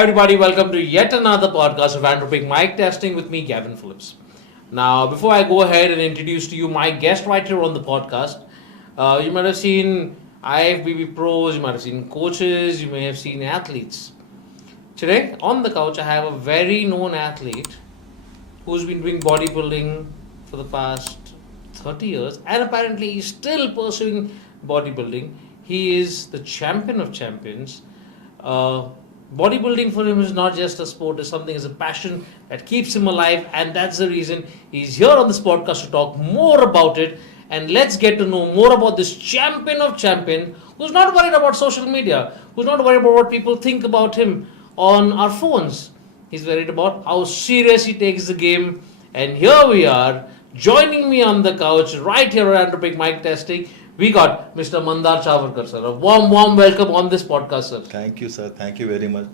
Hi everybody, welcome to yet another podcast of Anthropic Mic Testing with me, Gavin Phillips. Now, before I go ahead and introduce to you my guest right here on the podcast, you might have seen IFBB pros, you might have seen coaches, you may have seen athletes. Today, on the couch, I have a very known athlete who's been doing bodybuilding for the past 30 years and apparently he's still pursuing bodybuilding. He is the champion of champions. Bodybuilding for him is not just a sport, it's something, it's a passion that keeps him alive, and that's the reason he's here on this podcast to talk more about it. And let's get to know more about this champion of champions who's not worried about social media, who's not worried about what people think about him on our phones. He's worried about how serious he takes the game. And here we are, joining me on the couch right here at Anthropic Mic Testing. We got Mr. Mandar Chavarkar, sir. A warm welcome on this podcast, sir. Thank you sir, thank you very much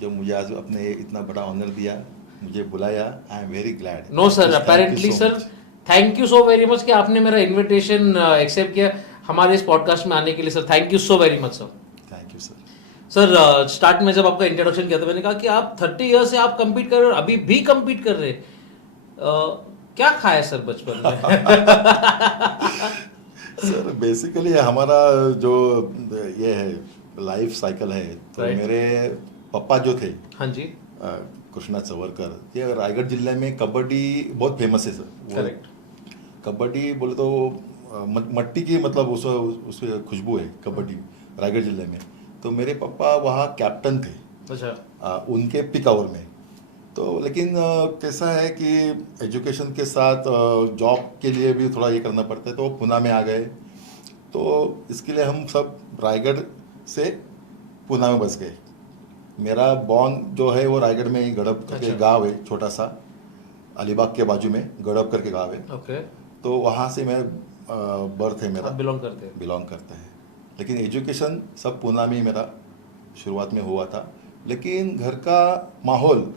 जो मुझे आज अपने इतना बड़ा honour दिया, मुझे बुलाया. I am very glad. No sir, apparently sir, thank you so very much कि आपने मेरा इनविटेशन एक्सेप्ट किया हमारे इस पॉडकास्ट में आने के लिए. Sir, thank you so very much sir. Thank you sir. Sir, start में जब आपका इंट्रोडक्शन किया था, मैंने कहा कि आप 30 ईयर से आप कंपीट कर रहे हो, अभी भी कंपीट कर रहे हैं. क्या खाया सर बचपन में? सर, बेसिकली हमारा जो ये है लाइफ साइकिल है, तो मेरे पापा जो थे, हाँ जी, कृष्णा चवरकर, ये रायगढ़ जिले में कबड्डी बहुत फेमस है सर. करेक्ट. कबड्डी बोले तो मट्टी की मतलब उस खुशबू है कबड्डी रायगढ़ जिले में. तो मेरे पापा वहाँ कैप्टन थे. अच्छा. उनके पिक आवर में. तो लेकिन कैसा है कि एजुकेशन के साथ जॉब के लिए भी थोड़ा ये करना पड़ता है, तो पुणे में आ गए. तो इसके लिए हम सब रायगढ़ से पुणे में बस गए. मेरा बॉर्न जो है वो रायगढ़ में ही गड़ब करके गांव है, छोटा सा अलीबाग के बाजू में गड़ब करके गांव है. ओके. तो वहाँ से मैं बर्थ है मेरा. बिलोंग करते हैं. लेकिन एजुकेशन सब पुणे में ही मेरा शुरुआत में हुआ था. लेकिन घर का माहौल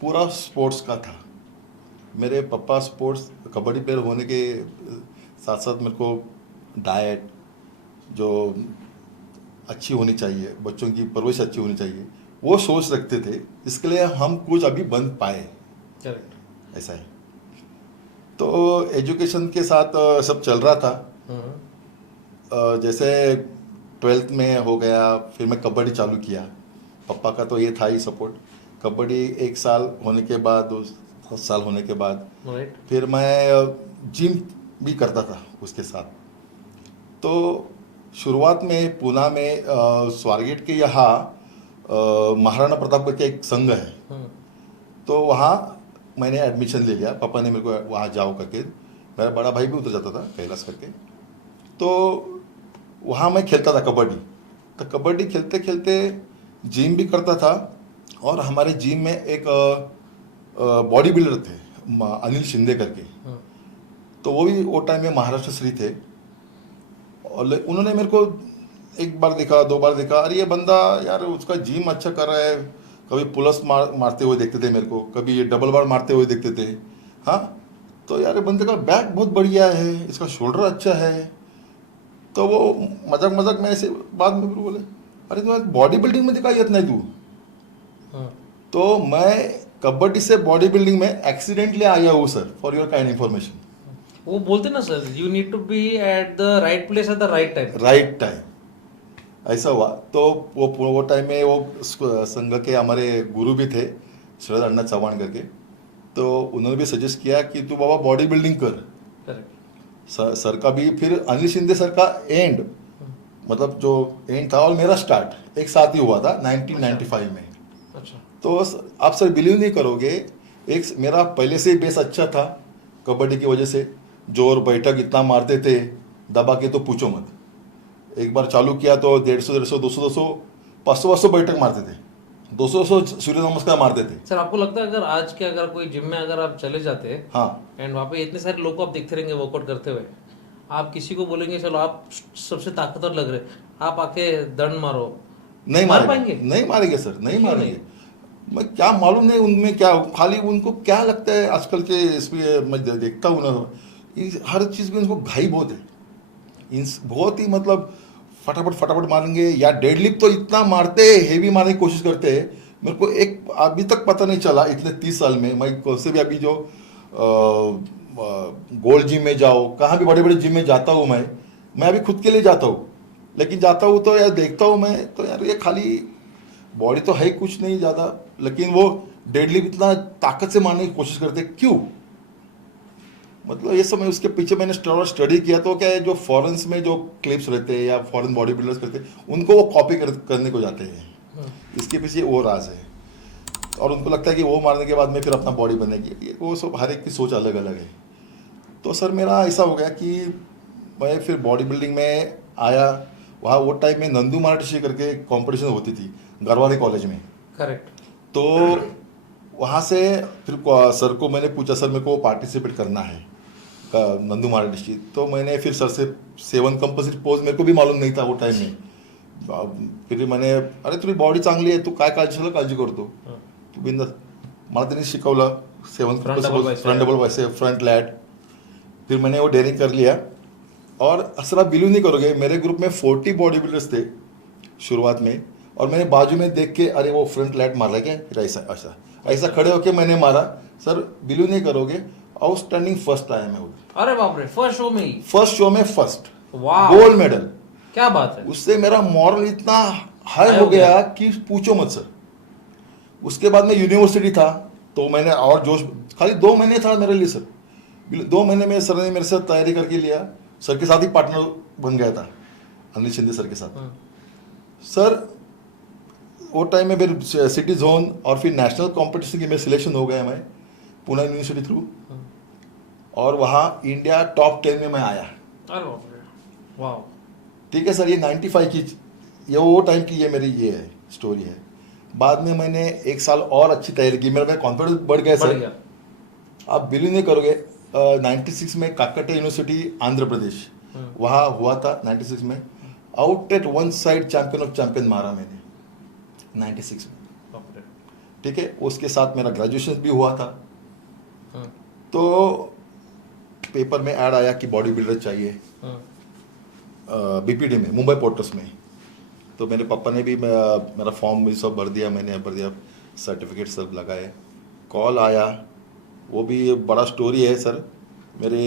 पूरा स्पोर्ट्स का था. मेरे पापा स्पोर्ट्स कबड्डी प्लेयर होने के साथ साथ मेरे को डाइट जो अच्छी होनी चाहिए, बच्चों की परवरिश अच्छी होनी चाहिए, वो सोच रखते थे. इसके लिए हम कुछ अभी बन पाए. करेक्ट. ऐसा है. तो एजुकेशन के साथ सब चल रहा था. जैसे 12th में हो गया, फिर मैं कबड्डी चालू किया. पापा का तो ये था ही सपोर्ट. कबड्डी 1 साल होने के बाद, 2 साल होने के बाद फिर मैं जिम भी करता था उसके साथ. तो शुरुआत में पुणे में स्वारगेट के यहाँ महाराणा प्रताप करके एक संघ है, तो वहाँ मैंने एडमिशन ले लिया. पापा ने मेरे को वहाँ जाओ करके, मेरा बड़ा भाई भी उधर जाता था कैलाश करके. तो वहाँ मैं खेलता था कबड्डी. तो कबड्डी खेलते खेलते जिम भी करता था. और हमारे जिम में एक बॉडी बिल्डर थे, अनिल शिंदे करके. तो वो भी वो टाइम में महाराष्ट्र श्री थे. और उन्होंने मेरे को 1 बार देखा, 2 बार देखा, अरे ये बंदा यार उसका जिम अच्छा कर रहा है. कभी पुलअप्स मारते हुए देखते थे मेरे को, कभी ये डबल बार मारते हुए देखते थे. हाँ, तो यार बंदे का बैक बहुत बढ़िया है, इसका शोल्डर अच्छा है. तो वो मजाक में ऐसे बाद में बोले, अरे तुम्हारा बॉडी बिल्डिंग में दिखा येत नहीं तू. तो मैं कबड्डी से बॉडी बिल्डिंग में एक्सीडेंटली आया हूँ sir, for your kind information. वो बोलते ना sir, you need to be at the right place at the right time. ऐसा हुआ. तो वो टाइम में वो संघ के हमारे गुरु भी थे, शरद अण्णा चौहान करके. तो उन्होंने भी सजेस्ट किया कि तू बाबा बॉडी बिल्डिंग कर. सर का भी, फिर अनिल शिंदे सर का एंड, मतलब जो एंड था और मेरा स्टार्ट एक साथ ही हुआ था 1995 में. तो आप सर बिलीव नहीं करोगे, एक मेरा पहले से ही बेस अच्छा था कबड्डी की वजह से. जोर बैठक इतना मारते थे दबा के तो पूछो मत. एक बार चालू किया तो 150, 200, 500 बैठक मारते थे. 200 सूर्य नमस्कार मारते थे. सर, आपको लगता है अगर कोई जिम में अगर आप चले जाते हैं, हाँ, एंड वहाँ पे इतने सारे लोग को आप देखते रहेंगे वर्कआउट करते हुए, आप किसी को बोलेंगे चलो आप सबसे ताकतवर लग रहे, आप आके दंड मारो, नहीं मार पाएंगे? नहीं मारेंगे सर, नहीं मारेंगे. मैं क्या मालूम नहीं उनमें क्या, खाली उनको क्या लगता है आजकल के इसमें मैं देखता हूँ ना, हर चीज़ में उनको घाई बहुत है. बहुत ही मतलब फटाफट फटाफट मारेंगे, या डेडलिफ्ट तो इतना मारते, हेवी मारने की कोशिश करते हैं। मेरे को एक अभी तक पता नहीं चला इतने 30 साल में, मैं कौन से भी अभी जो गोल्ड जिम में जाओ, कहाँ भी बड़े बड़े जिम में जाता हूँ मैं अभी खुद के लिए जाता हूँ, लेकिन जाता हूँ तो यार देखता हूँ मैं तो यार ये खाली बॉडी तो है कुछ नहीं ज़्यादा, लेकिन वो डेडलिफ्ट इतना ताकत से मारने की कोशिश करते, क्यों? मतलब ये सब मैं उसके पीछे मैंने स्टडी किया तो क्या है, जो फॉरेन्स में जो क्लिप्स रहते हैं या फॉरेन बॉडी बिल्डर्स करते हैं उनको वो कॉपी करने को जाते हैं, इसके पीछे वो राज है। और उनको लगता है कि वो मारने के बाद में फिर अपना बॉडी बनेगी, वो सब हर एक की सोच अलग अलग है। तो सर मेरा ऐसा हो गया कि मैं फिर बॉडी बिल्डिंग में आया। वहाँ वो टाइम में नंदू मार्टिशी करके कंपटीशन होती थी गरवारे कॉलेज में। करेक्ट। तो वहाँ से फिर सर को मैंने पूछा, सर मेरे को पार्टिसिपेट करना है नंदू मार्टिशी। तो मैंने फिर सर से 7 कंपोजिट पोज, मेरे को भी मालूम नहीं था वो टाइम में। फिर मैंने, अरे तुझी बॉडी चांगली आहे, तू काय काळजी करतो, तू बिंदास, मला त्यांनी शिकवलं 7 front double bicep, front lat. फिर मैंने वो डेयरिंग कर लिया। और सर आप बिलीव नहीं करोगे, मेरे ग्रुप में 40 बॉडी बिल्डर्स थे शुरुआत में, और मैंने बाजू में देख के अरे वो फ्रंट लैट मार रहा है क्या, फिर ऐसा ऐसा ऐसा खड़े होके मैंने मारा। सर बिलीव नहीं करोगे, आउटस्टैंडिंग फर्स्ट आया मैं उधर। अरे बाप रे, फर्स्ट शो में ही? फर्स्ट शो में फर्स्ट, वाह, गोल्ड मेडल। क्या बात है। उससे मेरा मॉरल इतना हाई हो गया कि पूछो मत सर। उसके बाद में यूनिवर्सिटी था, तो मैंने और जोश, खाली 2 महीने था मेरे लिए सर। 2 महीने में सर ने मेरे साथ तैयारी करके लिया, सर के साथ ही पार्टनर बन गया था, अनिल शिंदे सर के साथ। सर वो टाइम में मेरे सिटी जोन और फिर नेशनल कंपटीशन की मेरे सिलेक्शन हो गया, मैं पुणे यूनिवर्सिटी थ्रू, और वहाँ इंडिया टॉप 10 में मैं आया। अरे बाप रे, वाह। ठीक है सर, ये 95 की, ये वो टाइम की ये मेरी ये है स्टोरी है। बाद में मैंने 1 साल और अच्छी तैयारी की, मेरा कॉन्फिडेंस बढ़ गया सर। आप बिलीव नहीं करोगे, 96 में काकटे यूनिवर्सिटी आंध्र प्रदेश, वहाँ हुआ था 96 में। Out at 1 side champion of champion मारा मैंने 96 में। ठीक है, उसके साथ मेरा ग्रेजुएशन भी हुआ था। तो पेपर में ऐड आया कि बॉडी बिल्डर चाहिए बीपीडी में, मुंबई पोर्टर्स में। तो मेरे पापा ने भी मेरा फॉर्म भी सब भर दिया, मैंने भर दिया, सर्टिफिकेट सब लगाए। कॉल आया, वो भी बड़ा स्टोरी है सर। मेरे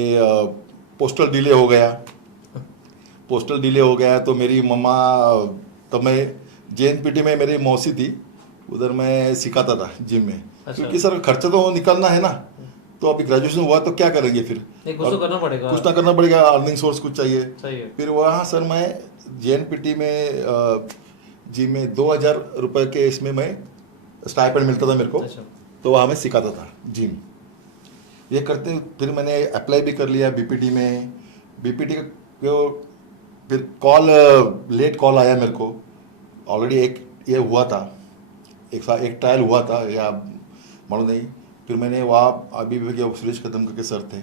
पोस्टल डिले हो गया, पोस्टल डिले हो गया तो मेरी मम्मा, तब मैं जेएनपीटी में मेरी मौसी थी, उधर मैं सिखाता था जिम में। अच्छा। क्योंकि सर खर्चा तो निकलना है ना, तो अभी ग्रेजुएशन हुआ तो क्या करेंगे फिर, कुछ तो करना पड़ेगा, कुछ ना करना पड़ेगा, अर्निंग सोर्स कुछ चाहिए। चाहिए। फिर वहाँ सर मैं जेएनपीटी में जिम में 2000 रुपये के इसमें मैं स्टाइपेंड मिलता था मेरे को। अच्छा। तो वहाँ मैं सिखाता था जिम। ये करते फिर मैंने अप्लाई भी कर लिया बीपीटी में। बीपीटी का फिर कॉल, लेट कॉल आया मेरे को। ऑलरेडी एक ये हुआ था, एक ट्रायल हुआ था या मालूम नहीं। फिर मैंने वहाँ अभी भी सुरेश कदम करके सर थे,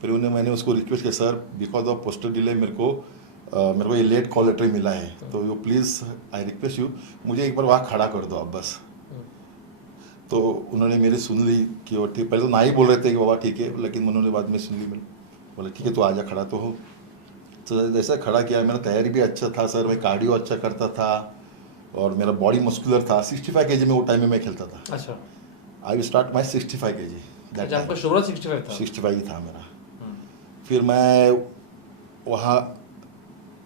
फिर मैंने उसको रिक्वेस्ट किया, sir because of postal delay मेरे को ये लेट कॉल लेटर मिला है, तो you please I request you मुझे एक बार वहाँ खड़ा कर दो आप बस। तो उन्होंने मेरी सुन ली कि वो ठीक, पहले तो ना ही बोल रहे थे कि बाबा ठीक है, लेकिन उन्होंने बाद में सुन ली, बोले ठीक है तो आजा खड़ा तो हो। तो जैसा खड़ा किया, मेरा तैयारी भी अच्छा था सर, मैं कार्डियो अच्छा करता था और मेरा बॉडी मस्कुलर था। 65 kg में वो टाइम में मैं खेलता था। अच्छा। I start my 65 kg। अच्छा, आपका शुरुआत 65 था? 65 ही था मेरा। फिर मैं वहाँ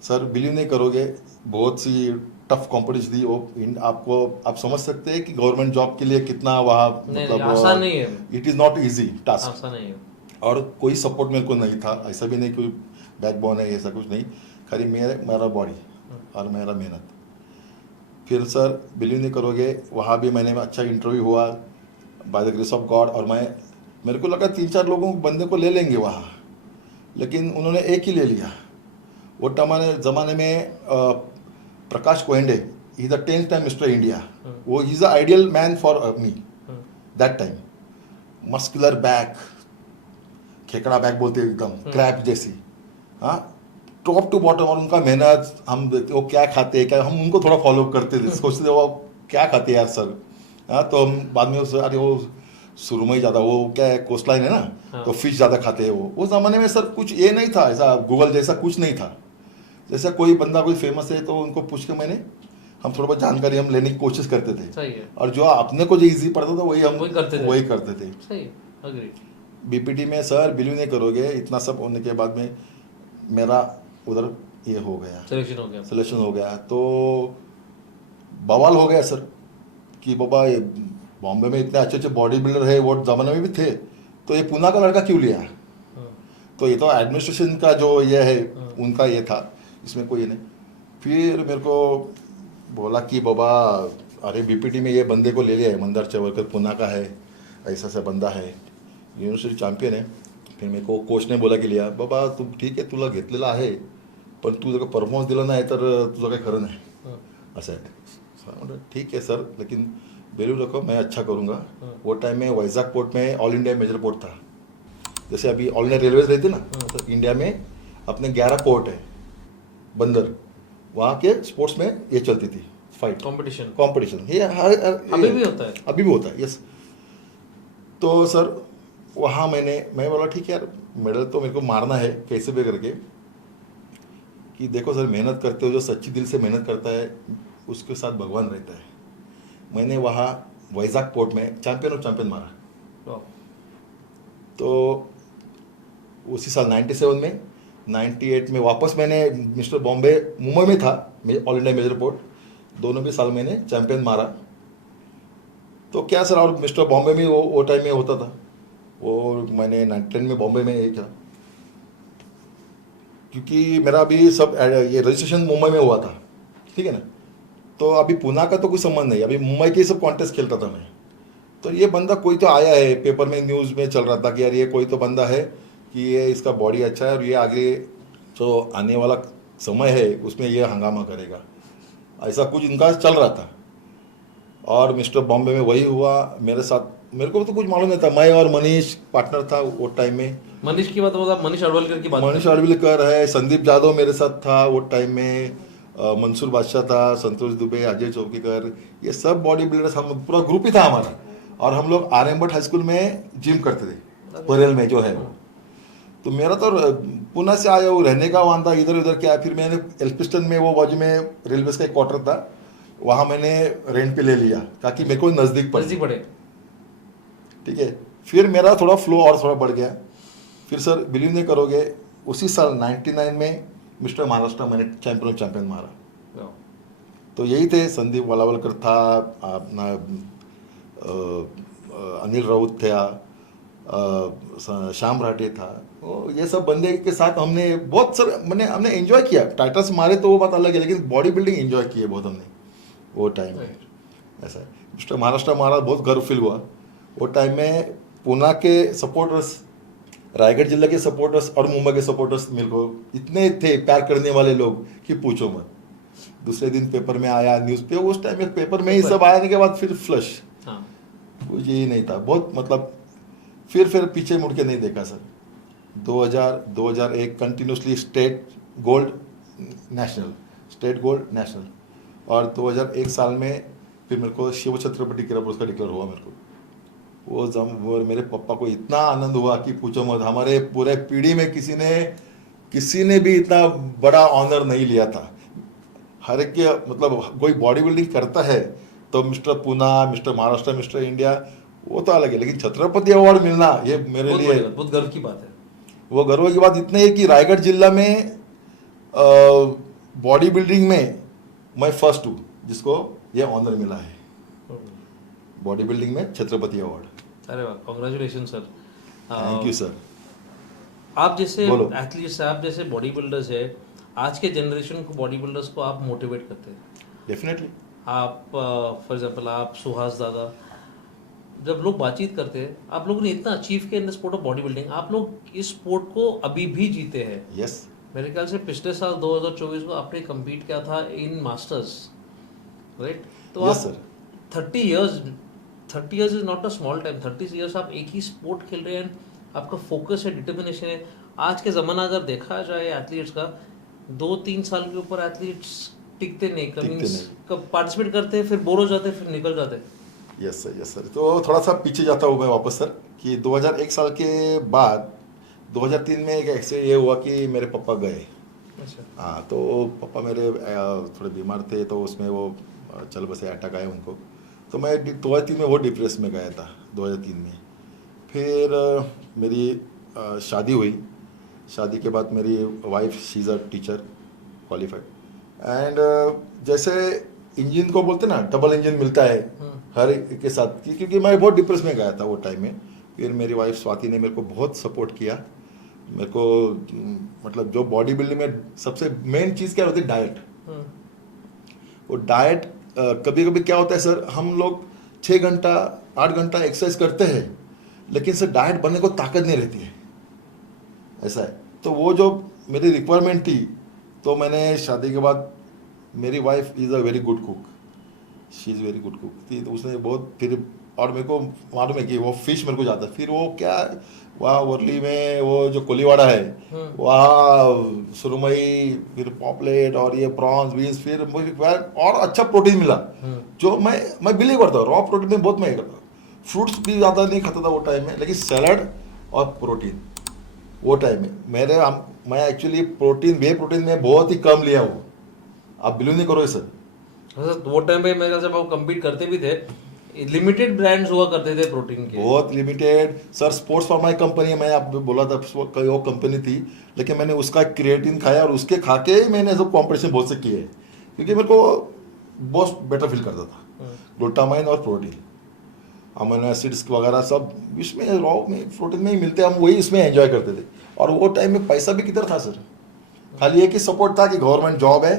सर बिलीव नहीं करोगे, बहुत सी टफ कॉम्पिटिशन थी वो। आपको आप समझ सकते हैं कि गवर्नमेंट जॉब के लिए कितना वहाँ मतलब आसान नहीं है, it is not easy task. आसान नहीं है। और कोई सपोर्ट मेरे को नहीं था, ऐसा भी नहीं कोई बैकबोन है, ऐसा कुछ नहीं, खाली मेरा बॉडी और मेरा मेहनत। फिर सर बिलीव नहीं करोगे, वहाँ भी मैंने अच्छा इंटरव्यू हुआ by the grace of God, और मेरे को लगा 3-4 लोगों बंदे को ले लेंगे वहाँ, लेकिन उन्होंने एक ही ले लिया। वो ज़माने में Prakash Kohende, he is the 10th time mister India, वो he is the ideal man for me that time. Muscular back, खेकड़ा बैक बोलते एकदम क्रैप जैसी, हाँ, टॉप टू बॉटम। और उनका मेहनत, हम वो क्या खाते हैं, क्या हम उनको थोड़ा फॉलो करते थे, सोचते थे वो क्या खाते हैं यार सर, हाँ। तो हम बाद में अरे वो सुरमई ज़्यादा, वो क्या है कोस्ट लाइन है ना, तो फिश ज़्यादा खाते हैं वो। उस ज़माने में सर कुछ ये नहीं था, ऐसा गूगल जैसा कुछ नहीं था, जैसे कोई बंदा कोई फेमस है तो उनको पूछ के हम थोड़ा बहुत जानकारी हम लेने की कोशिश करते थे। सही है। और जो अपने को जो इजी पड़ता था वही हम वही करते थे। सही है, अग्री। बीपीटी में सर बिलीव नहीं करोगे, इतना सब होने के बाद में मेरा उधर ये हो गया, सिलेक्शन हो गया तो बवाल हो गया सर कि बाबा ये बॉम्बे में इतने अच्छे अच्छे बॉडी बिल्डर है, वो जमाने में भी थे, तो ये पूना का लड़का क्यों लिया? तो ये तो एडमिनिस्ट्रेशन का जो ये है उनका ये था, इसमें कोई ये नहीं। फिर मेरे को बोला कि बाबा अरे बीपीटी में ये बंदे को ले लिया है, मंदार चवरकर पुना का है, ऐसा सा बंदा है, यूनिवर्सिटी चॅम्पियन आहे। फिर मेरे को कोच ने बोला की लिया बाबा तू ठीक आहे, तुला घेतलेला आहे, पण तू जर परफॉर्मन्स दिला नाही तर तुझं काही खरं नाही असं आहे। ठीक है सर, लेकिन बिलीव रखो मैं अच्छा करूँगा। वो टाइम में वैजाग पोर्ट में ऑल इंडिया मेजर पोर्ट था, जैसे अभी ऑल इंडिया रेलवेज रहती ना, तो इंडिया में अपने 11 पोर्ट है बंदर, वहाँ के स्पोर्ट्स में ये चलती थी फाइट कंपटीशन ये अभी भी होता है, अभी भी होता है यस। तो सर वहाँ मैं बोला ठीक है यार, मेडल तो मेरे को मारना है कैसे भी करके, कि देखो सर मेहनत करते हो, जो सच्ची दिल से मेहनत करता है उसके साथ भगवान रहता है। मैंने वहाँ वैजाग पोर्ट में चैंपियन ऑफ चैंपियन मारा। तो उसी साल 97 में 98 में वापस मैंने मिस्टर बॉम्बे मुंबई में था, ऑल इंडिया मेजर पोर्ट, दोनों भी साल मैंने चैंपियन मारा। तो क्या सर, और मिस्टर बॉम्बे में वो टाइम में होता था, वो मैंने 19 में बॉम्बे में ये किया, क्योंकि मेरा अभी सब ये रजिस्ट्रेशन मुंबई में हुआ था, ठीक है ना। तो अभी पुना का तो कोई संबंध नहीं, अभी मुंबई के सब कॉन्टेस्ट खेलता था मैं। तो ये बंदा कोई तो आया है, पेपर में न्यूज़ में चल रहा था कि यार ये कोई तो बंदा है कि ये इसका बॉडी अच्छा है और ये आगे जो आने वाला समय है उसमें ये हंगामा करेगा, ऐसा कुछ इनका चल रहा था। और मिस्टर बॉम्बे में वही हुआ मेरे साथ। मेरे को तो कुछ मालूम नहीं था, मैं और मनीष पार्टनर था वो टाइम में। मनीष की बात मतलब मनीष अडवालकर की बात, मनीष अडवालकर है, संदीप जाधव मेरे साथ था वो टाइम में, मंसूर बादशाह था, संतोष दुबे, अजय चौकीकर, ये सब बॉडी बिल्डर्स, हम पूरा ग्रुप ही था हमारा। और हम लोग RM भट्ट हाई स्कूल में जिम करते थे बरेल में जो है वो। तो मेरा तो पुणे से आया वो रहने का वहाँ था, इधर उधर क्या। फिर मैंने एल्फिस्टन में वो बाजू में रेलवे का एक क्वार्टर था, वहाँ मैंने रेंट पे ले लिया ताकि मेरे को नज़दीक पड़े, ठीक है। फिर मेरा थोड़ा फ्लो और थोड़ा बढ़ गया। फिर सर बिलीव नहीं करोगे, उसी साल 99 में मिस्टर महाराष्ट्र मैंने चैंपियन ऑफ चैंपियन मारा। तो यही थे, संदीप वालावलकर था, अपना अनिल राउत था, श्याम राठे था, वो ये सब बंदे के साथ हमने बहुत सर हमने एंजॉय किया। टाइटल्स मारे तो वो बात अलग है, लेकिन बॉडी बिल्डिंग एंजॉय की है बहुत हमने वो टाइम में। ऐसा है, मिस्टर महाराष्ट्र हमारा बहुत गर्व फील हुआ वो टाइम में। पुणे के सपोर्टर्स, रायगढ़ जिला के सपोर्टर्स और मुंबई के सपोर्टर्स मेरे को इतने थे प्यार करने वाले लोग कि पूछो मत। दूसरे दिन पेपर में आया, न्यूज़ पे उस टाइम में पेपर में ही सब आने के बाद फिर फ्लश, कुछ यही नहीं था बहुत, मतलब फिर पीछे मुड़ के नहीं देखा sir. 2001 continuously state gold national, और 2001 साल में फिर मेरे को शिव छत्रपति क्रीड़ा पुरस्कार डिक्लेयर हुआ मेरे को। वो मेरे पापा को इतना आनंद हुआ कि पूछो मत। हमारे पूरे पीढ़ी में किसी ने भी इतना बड़ा ऑनर नहीं लिया था। हर एक के मतलब कोई बॉडी बिल्डिंग करता है तो मिस्टर पुना, मिस्टर महाराष्ट्र, मिस्टर इंडिया वो तो अलग है, लेकिन छत्रपति अवार्ड मिलना ये मेरे लिए बहुत गर्व की बात है। वो गर्व की बात इतनी है कि रायगढ़ जिला में बॉडी बिल्डिंग में मैं फर्स्ट हूँ जिसको ये ऑनर मिला है, बॉडी बिल्डिंग में छत्रपति अवार्ड। अरे वाह, congratulation sir. Thank you sir. आप जैसे एथलीट्स, आप जैसे बॉडी बिल्डर्स है, आज के जनरेशन को बॉडी बिल्डर्स को आप मोटिवेट करते हैं डेफिनेटली। आप फॉर एग्जांपल आप सुहास दादा, जब लोग बातचीत करते हैं, आप लोगों ने इतना अचीव किया in the sport of body building, आप लोग इस स्पोर्ट को अभी भी जीते हैं। यस मेरे ख्याल से पिछले साल 2024 को आपने कम्पीट किया था इन मास्टर्स, राइट? तो yes sir. 30 years is not a small time. 30 years आप एक ही स्पोर्ट खेल रहे हैं, आपका फोकस है, डिटर्मिनेशन है। आज के ज़माना अगर देखा जाए एथलीट्स का, 2-3 साल के ऊपर एथलीट्स टिकते नहीं, कब पार्टिसिपेट करते हैं फिर बोर हो जाते हैं, फिर निकल जाते हैं। Yes sir. तो थोड़ा सा पीछे जाता हूँ मैं वापस सर, कि 2001 साल के बाद 2003 में एक ऐसे ये हुआ कि मेरे पापा गए, अच्छा। हाँ, तो पापा मेरे थोड़े बीमार थे, तो उसमें वो चल बसे अटैक आए उनको। तो मैं 2003 में वो डिप्रेस में गया था, 2003 में। फिर मेरी शादी हुई। शादी के बाद मेरी wife she is a teacher qualified. And जैसे इंजन को बोलते ना, डबल इंजन मिलता है हर एक के साथ, क्योंकि मैं बहुत डिप्रेस में गया था वो टाइम में। फिर मेरी वाइफ स्वाति ने मेरे को बहुत सपोर्ट किया। मेरे को मतलब जो बॉडी बिल्डिंग में सबसे मेन चीज़ क्या होती है, डाइट। वो डाइट कभी कभी क्या होता है सर, हम लोग 6 घंटा 8 घंटा एक्सरसाइज करते हैं, लेकिन सर डाइट बनने को ताकत नहीं रहती है, ऐसा है। तो वो जो मेरी रिक्वायरमेंट थी, तो मैंने शादी के बाद, मेरी wife is a very good cook, she is very good cook थी, तो उसने बहुत फिर, और मेरे को मालूम है कि वो फिश मेरे को जाता है। फिर वो क्या, वहाँ वर्ली में वो जो कोलीवाड़ा है, वहाँ सुरमई, फिर पॉपलेट और ये प्रॉन्स बीन्स, फिर मुझे और अच्छा प्रोटीन मिला, जो मैं बिलीव करता हूँ। रॉ प्रोटीन में बहुत मैं करता हूँ। फ्रूट्स भी ज़्यादा नहीं खाता था वो टाइम में, लेकिन सैलड और प्रोटीन वो टाइम में मैं एक्चुअली प्रोटीन, वे प्रोटीन में बहुत ही कम लिया हूँ। आप बिलीव नहीं करोगे सर। वो टाइम पे मेरे जब आप कम्पीट करते भी थे, लिमिटेड ब्रांड्स हुआ करते थे प्रोटीन के, बहुत लिमिटेड सर। स्पोर्ट्स फार्मा एक कंपनी है, मैं आपको बोला था वो कंपनी थी, लेकिन मैंने उसका क्रिएटिन खाया और उसके खा के मैंने सब कॉम्पिटिशन बहुत से किए, क्योंकि मेरे को बहुत बेटर फील करता था। ग्लूटामाइन और प्रोटीन, अमीनो एसिड्स वगैरह सब इसमें रॉ में प्रोटीन में ही मिलते, हम वही इसमें एंजॉय करते थे। और वो टाइम में पैसा भी किधर था सर, खाली एक ही सपोर्ट था कि गवर्नमेंट जॉब है,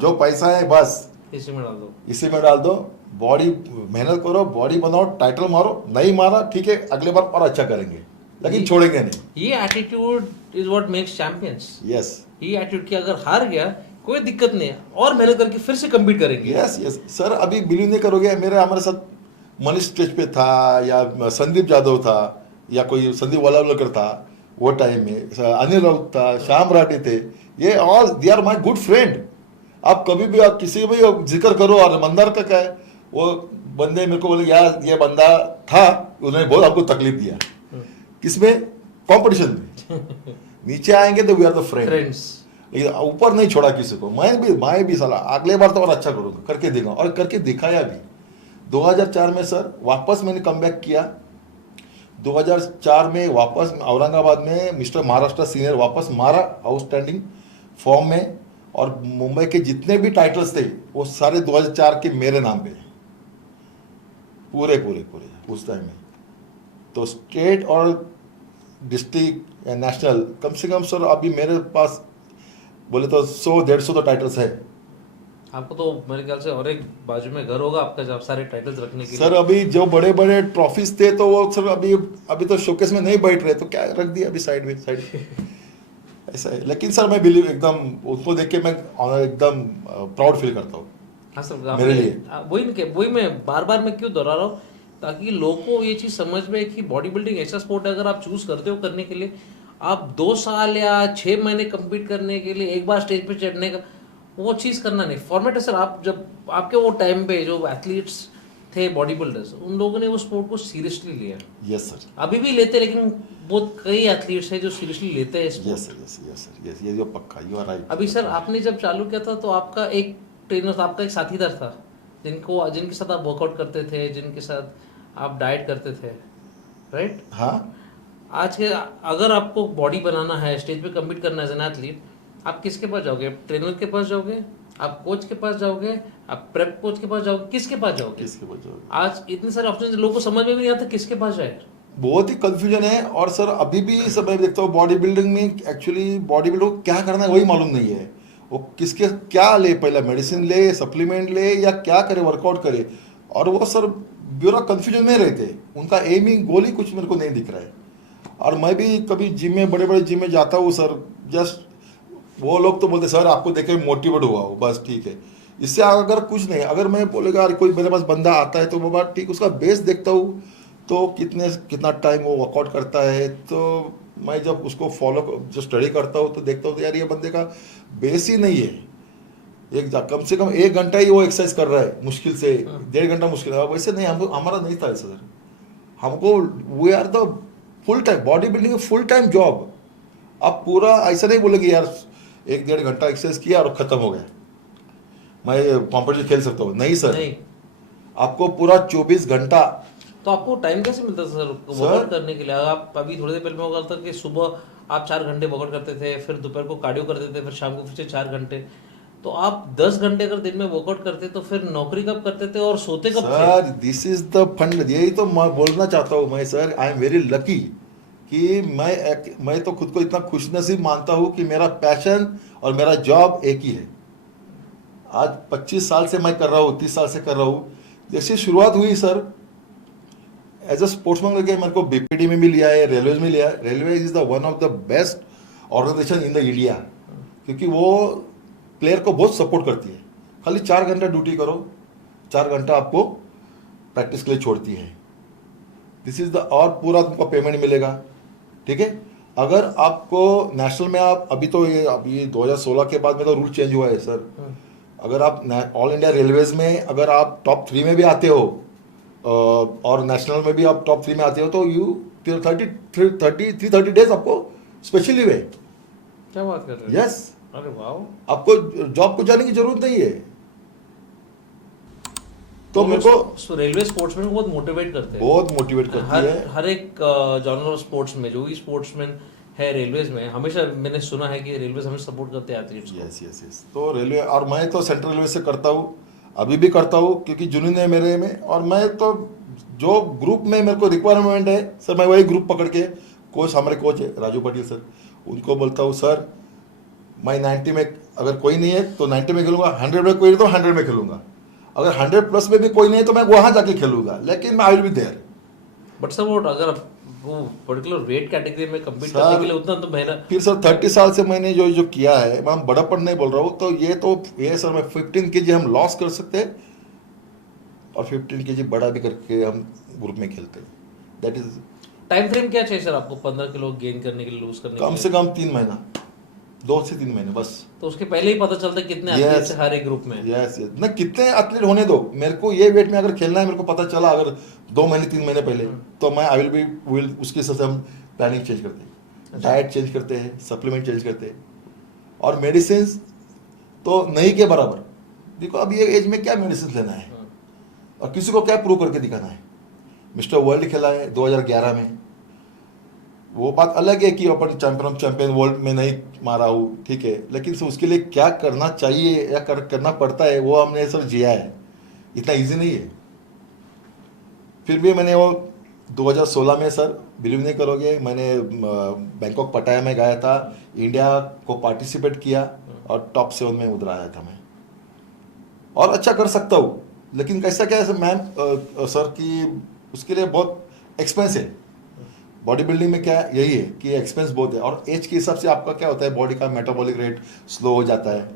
जो पैसा है बस इसी में डाल दो, इसी में डाल दो। बॉडी मेहनत करो, बॉडी बनाओ, टाइटल मारो, नहीं मारा ठीक है, अगले बार और अच्छा करेंगे, लेकिन छोड़ेंगे नहीं। ये attitude is what makes champions. Yes, ये एटीट्यूड कि अगर हार गया कोई दिक्कत नहीं है, और मेहनत करके फिर से कम्पीट करेंगे। Yes yes sir. अभी बिलीव नहीं करोगे, हमारे साथ मनीष स्टेज पे था, या संदीप यादव था, या कोई संदीप वालावलकर था वो टाइम में, अनिल राउत था, श्याम राठी थे, ये all they are my good friend. आप कभी भी आप किसी भी जिक्र करो, और मंदार का क्या है, वो बंदे मेरे को बोले यार ये बंदा था, उन्होंने बहुत हमको तकलीफ दिया। किसमें? कंपटीशन में। नीचे आएंगे तो वी आर द फ्रेंड्स, लेकिन ऊपर नहीं छोड़ा किसी को। मैं भी साला अगले बार तो और अच्छा करूंगा, करके दिखा, और करके दिखाया भी। 2004 में सर वापस मैंने कमबैक किया। 2004 में वापस औरंगाबाद में मिस्टर महाराष्ट्र सीनियर वापस मारा आउटस्टैंडिंग फॉर्म में, और मुंबई के जितने भी टाइटल्स थे वो सारे 2004 के मेरे नाम पे, पूरे उस टाइम में। तो स्टेट और डिस्ट्रिक्ट या नेशनल, कम से कम सर अभी मेरे पास बोले तो 100-150 तो टाइटल्स है। आपको तो मेरे ख्याल से और एक बाजू में घर होगा आपका, जब सारे टाइटल्स रखने के सर लिए। अभी जो बड़े बड़े ट्रॉफीज थे, तो वो सर अभी तो शोकेस में नहीं बैठ रहे, तो क्या रख दिया अभी साइड ऐसा है। लेकिन सर मैं बिलीव एकदम उसको देख के मैं एकदम प्राउड फील करता हूँ। हाँ सर, मेरे लिए वही मैं बार बार मैं क्यों दोहरा रहा हूँ, ताकि लोगों को ये चीज़ समझ में कि बॉडी बिल्डिंग ऐसा स्पोर्ट है, अगर आप चूज करते हो करने के लिए, आप 2 साल या 6 महीने कम्पीट करने के लिए एक बार स्टेज पे चढ़ने का वो चीज़ करना नहीं। फॉर्मेट है सर। आप जब आपके वो टाइम पे जो एथलीट्स थे, बॉडी बिल्डर्स, उन लोगों ने वो स्पोर्ट को सीरियसली लिया। Yes sir. अभी भी लेते, लेकिन बहुत कई एथलीट्स हैं जो सीरियसली लेते हैं यस सर, ये जो पक्का, यू आर राइट। अभी सर आपने जब चालू किया था तो आपका एक ट्रेनर था, आपका एक साथीदार था, जिनके साथ आप वर्कआउट करते थे, जिनके साथ आप डाइट करते थे, राइट? हाँ। आज के अगर आपको बॉडी बनाना है, स्टेज पे कम्पीट करना है एज एन एथलीट, आप किसके पास जाओगे? ट्रेनर के पास जाओगे, आप कोच के पास जाओगे, आप प्रेप कोच के पास जाओगे, किसके पास जाओगे? आज इतने सारे ऑप्शन लोगों को समझ में भी नहीं आता किसके पास जाए। बहुत ही कंफ्यूजन है। और सर अभी भी सब मैं देखता हूँ बॉडी बिल्डिंग में, एक्चुअली बॉडी बिल्डर को क्या करना है वही मालूम नहीं है। वो किसके क्या ले, पहले मेडिसिन ले, सप्लीमेंट ले, या क्या करे, वर्कआउट करे, और वो सर पूरा कंफ्यूजन में रहते। उनका एमिंग गोल ही कुछ मेरे को नहीं दिख रहा है। और मैं भी कभी जिम में, बड़े बड़े जिम में जाता हूँ सर, जस्ट वो लोग तो बोलते सर आपको देख के मोटिवेट हुआ हो, बस ठीक है, इससे अगर कुछ नहीं। अगर मैं बोलेगा अरे कोई मेरे पास बंदा आता है तो बाबा ठीक, उसका बेस देखता हूँ तो कितना टाइम वो वर्कआउट करता है, तो मैं जब उसको फॉलो जो स्टडी करता हूँ तो देखता हूँ तो यार ये बंदे का बेस ही नहीं है। कम से कम 1 घंटा ही वो एक्सरसाइज कर रहा है, मुश्किल से 1.5 घंटा मुश्किल है। वैसे नहीं, हमको हमारा नहीं था सर। हमको we are the full time body building full time job. आप पूरा ऐसा नहीं बोलेंगे यार 1-1.5 घंटा एक्सरसाइज किया और खत्म हो गया, मैं कॉम्पिटिशन खेल सकता हूँ? नहीं सर, नहीं। आपको पूरा 24 घंटा। तो आपको टाइम कैसे मिलता था सर वर्कआउट करने के लिए? आप अभी थोड़ी देर पहले मैं बोल था कि सुबह आप 4 घंटे वर्कआउट करते थे, फिर दोपहर को कार्डियो करते थे, फिर शाम को फिर से 4 घंटे, तो आप 10 घंटे अगर दिन में वर्कआउट करते तो फिर नौकरी कब करते थे और सोते कब थे? Sir this is the fund, यही तो मैं बोलना चाहता हूँ मैं sir, I am very lucky कि मैं तो खुद को इतना खुशनसीब मानता हूँ कि मेरा पैशन और मेरा जॉब एक ही है। आज 25 साल से मैं कर रहा हूँ, 30 साल से कर रहा हूँ। जैसे शुरुआत हुई सर एज अ स्पोर्ट्समैन करके, मेरे को बीपीडी में भी लिया है, रेलवे में लिया है। Railway is the one of the best organisation in the India, क्योंकि वो प्लेयर को बहुत सपोर्ट करती है। खाली 4 घंटा ड्यूटी करो, 4 घंटा आपको प्रैक्टिस के लिए छोड़ती है। दिस इज द, और पूरा तुमको पेमेंट मिलेगा, ठीक है। अगर आपको नेशनल में आप अभी 2016 के बाद में तो रूल चेंज हुआ है सर। अगर आप ऑल इंडिया रेलवेज में अगर आप टॉप 3 में भी आते हो और नेशनल में भी आप टॉप 3 में आते हो तो यू 30 डेज आपको स्पेशल लीव है। क्या बात कर रहे हैं? यस, अरे वाह, आपको जॉब को जाने की जरूरत नहीं है। तो मेरे को रेलवे स्पोर्ट्समैन को बहुत मोटिवेट करते हैं, बहुत मोटिवेट करती है। हर एक जॉनर ऑफ स्पोर्ट्स में जो भी स्पोर्ट्समैन है रेलवेज में, हमेशा मैंने सुना है कि रेलवेज हमें सपोर्ट करते हैं एथलीट्स को। Yes yes yes. तो रेलवे, और मैं तो सेंट्रल रेलवे से करता हूँ, अभी भी करता हूँ क्योंकि जुनून है मेरे में। और मैं तो जो ग्रुप में मेरे को रिक्वायरमेंट है सर, मैं वही ग्रुप पकड़ के, कोच हमारे कोच है राजू पटेल सर, उनको बोलता हूँ सर मैं 90 में अगर कोई नहीं है तो 90 में खेलूंगा, 100 में कोई नहीं तो 100 में खेलूंगा, अगर 100 प्लस में भी कोई नहीं है तो मैं वहां जाके खेलूंगा, लेकिन मैं I will be there. But sir वो अगर वो पर्टिकुलर वेट कैटेगरी में कम्पीट करने के लिए उतना तो मेहनत। फिर सर 30 साल से मैंने जो किया है, मैं बड़ापन नहीं बोल रहा हूँ, तो ये सर मैं 15 kg हम लॉस कर सकते हैं और 15 kg बड़ा भी करके हम ग्रुप में खेलते हैं। दैट इज टाइम फ्रेम क्या चाहिए सर आपको 15 किलो गेन करने के लिए, लूज करने के कम लिए? से कम 3 महीना, 2 से 3 महीने बस। तो उसके पहले ही पता चलता है कितने एथलीट्स हैं हर एक ग्रुप में। यस यस, ना कितने एथलीट होने दो, मेरे को ये वेट में अगर खेलना है, मेरे को पता चला अगर 2 महीने 3 महीने पहले, तो मैं आई विल उसके हिसाब से हम प्लानिंग चेंज करते हैं, डाइट चेंज करते हैं, सप्लीमेंट चेंज करते हैं, और मेडिसिन तो नहीं के बराबर। देखो अब ये एज में क्या मेडिसिन लेना है और किसी को क्या प्रूव करके दिखाना है। मिस्टर वर्ल्ड खेला है 2011 में, वो बात अलग है कि अपन चैंपियन वर्ल्ड में नहीं मारा हूँ, ठीक है, लेकिन उसके लिए क्या करना चाहिए या करना पड़ता है वो हमने सब जिया है, इतना इजी नहीं है। फिर भी मैंने वो 2016 में सर बिलीव नहीं करोगे, मैंने बैंकॉक पटाया में गया था, इंडिया को पार्टिसिपेट किया और टॉप 7 में उधर आया था मैं, और अच्छा कर सकता हूँ, लेकिन कैसा क्या है मैम सर कि उसके लिए बहुत एक्सपेंस है। बॉडी बिल्डिंग में क्या यही है कि एक्सपेंस बहुत है, और एज के हिसाब से आपका क्या होता है, बॉडी का मेटाबॉलिक रेट स्लो हो जाता है,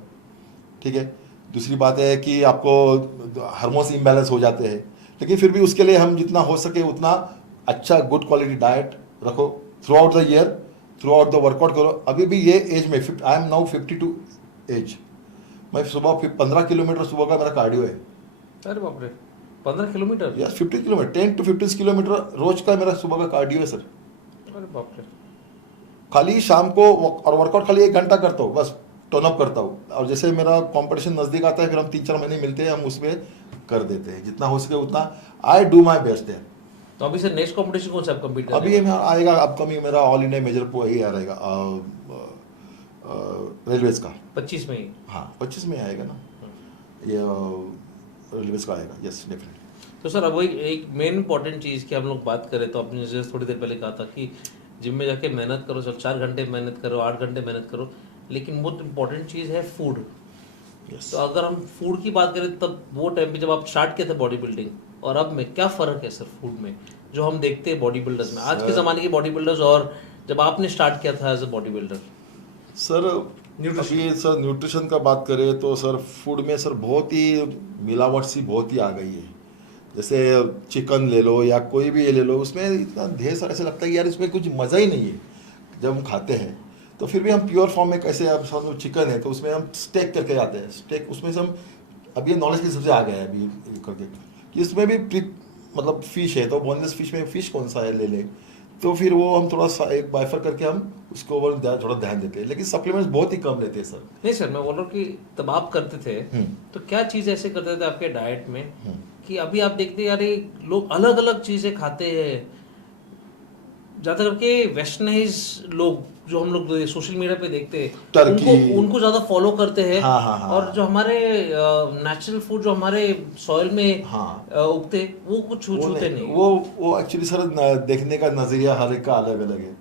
ठीक है। दूसरी बात है कि आपको हार्मोन्स इम्बैलेंस हो जाते हैं, लेकिन फिर भी उसके लिए हम जितना हो सके उतना अच्छा गुड क्वालिटी डाइट रखो through out the year, through out the workout करो। अभी भी ये एज में आई एम नाउ 52 एज, मैं सुबह 15 किलोमीटर सुबह का मेरा कार्डियो है। अरे बाप रे, 15 किलोमीटर? या 50 किलोमीटर, 10 to 15 किलोमीटर रोज का मेरा सुबह का कार्डियो है सर। अरे बाप रे। खाली शाम को और वर्कआउट खाली 1 घंटा करता हूँ, बस टर्न अप करता हूँ, और जैसे मेरा कंपटीशन नज़दीक आता है फिर हम 3-4 महीने मिलते हैं, हम उसमें कर देते हैं जितना हो सके उतना। आई डू माई बेस्ट है। तो अभी सर नेक्स्ट कंपटीशन कौन सा आप कम्पीट कर अभी आएगा अपकमिंग मेरा ऑल इंडिया मेजर को ही आ रहेगा रेलवेज का 25 में ही? हाँ 25 में आएगा ना, ये रेलवेज का आएगा, यस डेफिनेटली। तो सर अब वही एक मेन इंपॉर्टेंट चीज़ की हम लोग बात करें तो आपने जैसे थोड़ी देर पहले कहा था कि जिम में जाके मेहनत करो, चलो 4 घंटे मेहनत करो, 8 घंटे मेहनत करो, लेकिन बहुत इंपॉर्टेंट चीज़ है फूड। तो अगर हम फूड की बात करें तब वो टाइम पे जब आप स्टार्ट किए थे बॉडी बिल्डिंग और अब में क्या फ़र्क है सर फूड में, जो हम देखते हैं बॉडी बिल्डर्स में, आज के ज़माने के बॉडी बिल्डर्स और जब आपने स्टार्ट किया था as a body builder? Sir अभी सर न्यूट्रिशन का बात करें तो सर फूड में सर बहुत ही मिलावट सी बहुत ही आ गई है। जैसे चिकन ले लो या कोई भी ये ले लो, उसमें इतना ढेर सारा ऐसा लगता है कि यार इसमें कुछ मज़ा ही नहीं है जब हम खाते हैं। तो फिर भी हम प्योर फॉर्म में कैसे, अब चिकन है तो उसमें हम स्टेक करके आते हैं, स्टेक उसमें से हम अब ये नॉलेज के हिसाब से आ गया है अभी करके कि इसमें भी मतलब फिश है तो बोनलेस फिश में फिश कौन सा है ले लें, तो फिर वो हम थोड़ा सा एक बाइफर करके हम उसको ऊपर थोड़ा ध्यान देते हैं, लेकिन सप्लीमेंट्स बहुत ही कम लेते हैं सर। नहीं सर, मैं बोल रहा हूँ कि तब आप करते थे तो क्या चीज ऐसे करते थे आपके डाइट में कि अभी आप देखते हैं यार ये लोग अलग अलग चीजें खाते हैं, ज्यादा करके वेस्टर्नाइज लोग जो हम लोग सोशल मीडिया पे देखते हैं टर्की। उनको ज्यादा फॉलो करते हैं। हाँ, हाँ, हाँ। और जो हमारे नेचुरल फूड जो हमारे सॉइल में हाँ। उगते वो कुछ छूते नहीं। वो एक्चुअली सर देखने का नजरिया हर एक का अलग अलग है,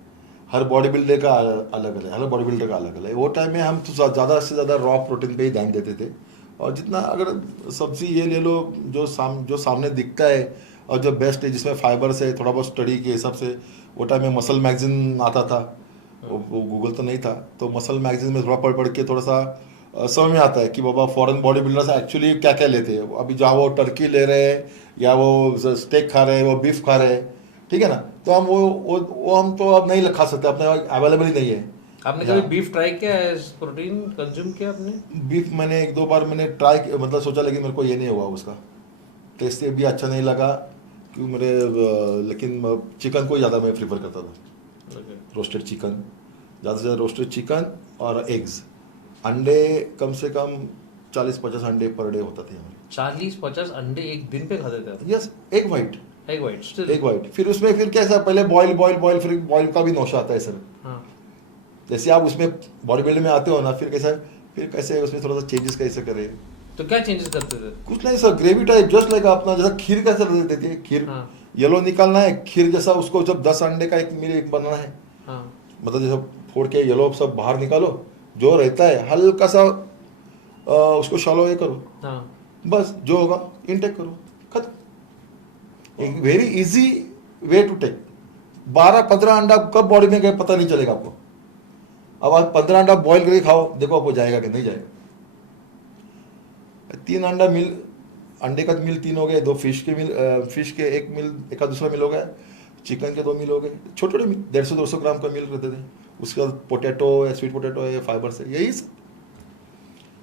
हर बॉडी बिल्डर का अलग अलग है, हर बॉडी बिल्डर का अलग अलग है। वो टाइम में हम तो ज़्यादा से ज़्यादा रॉ प्रोटीन पे ही ध्यान देते थे, और जितना अगर सब्जी ये ले लो जो सामने दिखता है और जो बेस्ट है जिसमें फाइबर से थोड़ा बहुत स्टडी के हिसाब से, वो टाइम में मसल मैगजीन आता था, वो गूगल तो नहीं था, तो मसल मैगजीन में थोड़ा पढ़ पढ़ के थोड़ा सा समझ में आता है कि बाबा फॉरेन बॉडी बिल्डर्स एक्चुअली क्या क्या लेते हैं। अभी जहाँ वो टर्की ले रहे हैं या वो स्टेक खा रहे हैं, वो बीफ खा रहे हैं, ठीक है ना, तो हम वो हम तो अब नहीं खा सकते, अपने अवेलेबल ही नहीं है। आपने कभी बीफ ट्राई किया है, प्रोटीन कंज्यूम किया आपने? बीफ मैंने एक दो बार मैंने ट्राई मतलब सोचा, लेकिन मेरे को ये नहीं हुआ, उसका टेस्ट भी अच्छा नहीं लगा क्यों मेरे, लेकिन चिकन को ज़्यादा मैं प्रीफर करता था। रोस्टेड चिकन, ज़्यादा से ज़्यादा रोस्टेड चिकन और एग्स, अंडे कम से कम 40-50 अंडे पर डे होता थे हमारे। 40-50 अंडे एक दिन पे खाते थे आप? Yes, egg white, egg white, still egg white. फिर उसमें फिर कैसा पहले बॉयल फिर बॉयल का भी नौशा आता है सर। हाँ। जैसे आप उसमें बॉडी बिल्डिंग में आते हो ना, फिर कैसे उसमें थोड़ा सा चेंजेस कैसे करें। तो क्या चेंजेस करते थे? कुछ नहीं sir, gravy type just like अपना जैसा खीर कैसे देती है, खीर हाँ। येलो निकालना है, खीर जैसा उसको जब 10 अंडे का एक बनाना है। हाँ। मतलब जैसे फोड़ के येलो सब बाहर निकालो, जो रहता है हल्का सा उसको शैलो ये करो। हाँ। बस जो होगा इनटेक करो, खत्म। एक very easy way to take. 12-15 अंडा कब बॉडी में गए पता नहीं चलेगा आपको। अब आप 15 अंडा बॉईल करके खाओ, देखो आपको जाएगा कि नहीं जाएगा। 3 अंडा मिल, अंडे का मिल 3 हो गए, 2 फिश के मिल, फिश के 1 मिल, एक का दूसरा मिल हो गया, चिकन के 2 मिल हो गए, छोटे छोटे मिल 150-200 ग्राम का मिल रहते थे। उसके बाद पोटैटो है, स्वीट पोटैटो है, फाइबर से, यही सब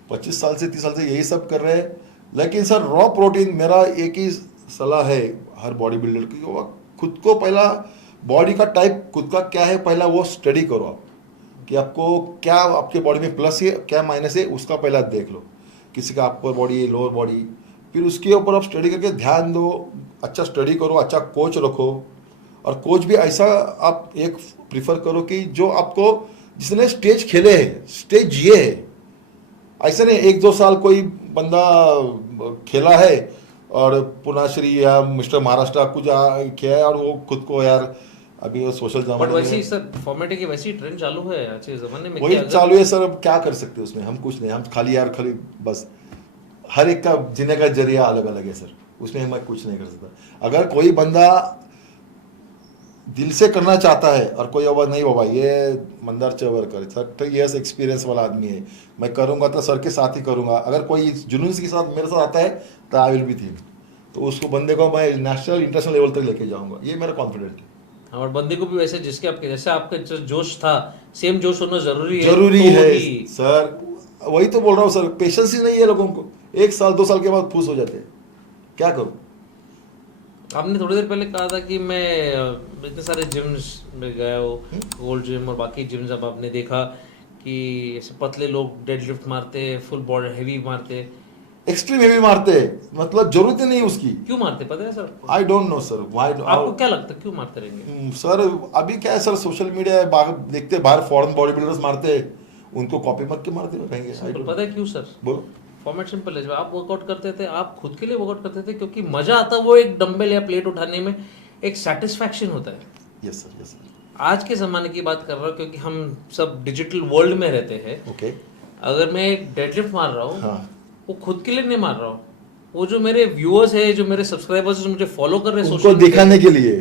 25 साल से 30 साल से यही सब कर रहे हैं। लेकिन सर रॉ प्रोटीन, मेरा एक ही सलाह है हर बॉडी बिल्डर की, वो खुद को पहला बॉडी का टाइप खुद का क्या है पहला वो स्टडी करो आप, कि आपको क्या आपके बॉडी में प्लस है क्या माइनस है, उसका पहला देख लो। किसी का अपर बॉडी लोअर बॉडी, फिर उसके ऊपर आप स्टडी करके ध्यान दो, अच्छा स्टडी करो, अच्छा कोच रखो, और कोच भी ऐसा आप एक प्रीफर करो कि जो आपको जिसने स्टेज खेले है, स्टेज जिए है। ऐसा नहीं 1-2 साल कोई बंदा खेला है और पुनाश्री या मिस्टर महाराष्ट्र कुछ किया है और वो खुद को यार अभी वो सोशल बट जमाने वैसे ही में सर फॉर्मेट की वैसी ट्रेंड चालू है आज के जमाने में। वही चालू है सर। अब क्या कर सकते हैं उसमें, हम कुछ नहीं, हम खाली बस हर एक का जीने का जरिया अलग अलग है सर, उसमें मैं कुछ नहीं कर सकता। अगर कोई बंदा दिल से करना चाहता है और कोई बाबा नहीं बाबा ये मंदार चवरकर 30 इयर्स एक्सपीरियंस वाला आदमी है, मैं करूँगा तो सर के साथ ही करूँगा, अगर कोई जुनून के साथ मेरे साथ आता है तो आई विल बी थी, तो उसको बंदे को मैं नेशनल इंटरनेशनल लेवल तक लेके जाऊँगा, ये मेरा कॉन्फिडेंट है। और बंदे को भी वैसे जिसके आपके जैसे आपका जो जोश था सेम जोश होना जरूरी है। जरूरी तो है ही सर, वही तो बोल रहा हूँ सर, पेशेंस ही नहीं है लोगों को, 1 साल 2 साल के बाद फूस हो जाते हैं, क्या करूँ। आपने थोड़ी देर पहले कहा था कि मैं इतने सारे जिम्स में गया हो, गोल्ड जिम और बाकी जिम्स, अब आपने देखा कि ऐसे पतले लोग डेडलिफ्ट मारते, फुल बॉडी हेवी मारते, एक्सट्रीम हेवी मारते हैं, मतलब जरूरत ही नहीं उसकी। क्यों मारते पता है sir? I don't know sir why. आपको क्या लगता है क्यों मारते रहेंगे? सर अभी क्या है सर, सोशल मीडिया बाहर देखते बाहर फॉरेन बॉडी बिल्डर्स मारते हैं, उनको कॉपी मत के मारते रहेंगे। सिंपल पता है क्यों सर? बोलो। फॉर्मेट सिंपल है, जब आप वर्कआउट करते थे आप खुद के लिए वर्कआउट करते थे क्योंकि मजा आता वो एक डंबल या प्लेट उठाने में, एक सेटिस्फैक्शन होता है। Yes sir, yes sir. आज के ज़माने की बात कर रहा हूँ क्योंकि हम सब डिजिटल वर्ल्ड में रहते हैं। ओके। अगर मैं एक डेडलिफ्ट मार रहा हूँ, हाँ। वो खुद के लिए नहीं मार रहा हूँ, वो जो मेरे व्यूअर्स है, जो मेरे सब्सक्राइबर्स जो मुझे फॉलो कर रहे हैं उनको दिखाने के लिए।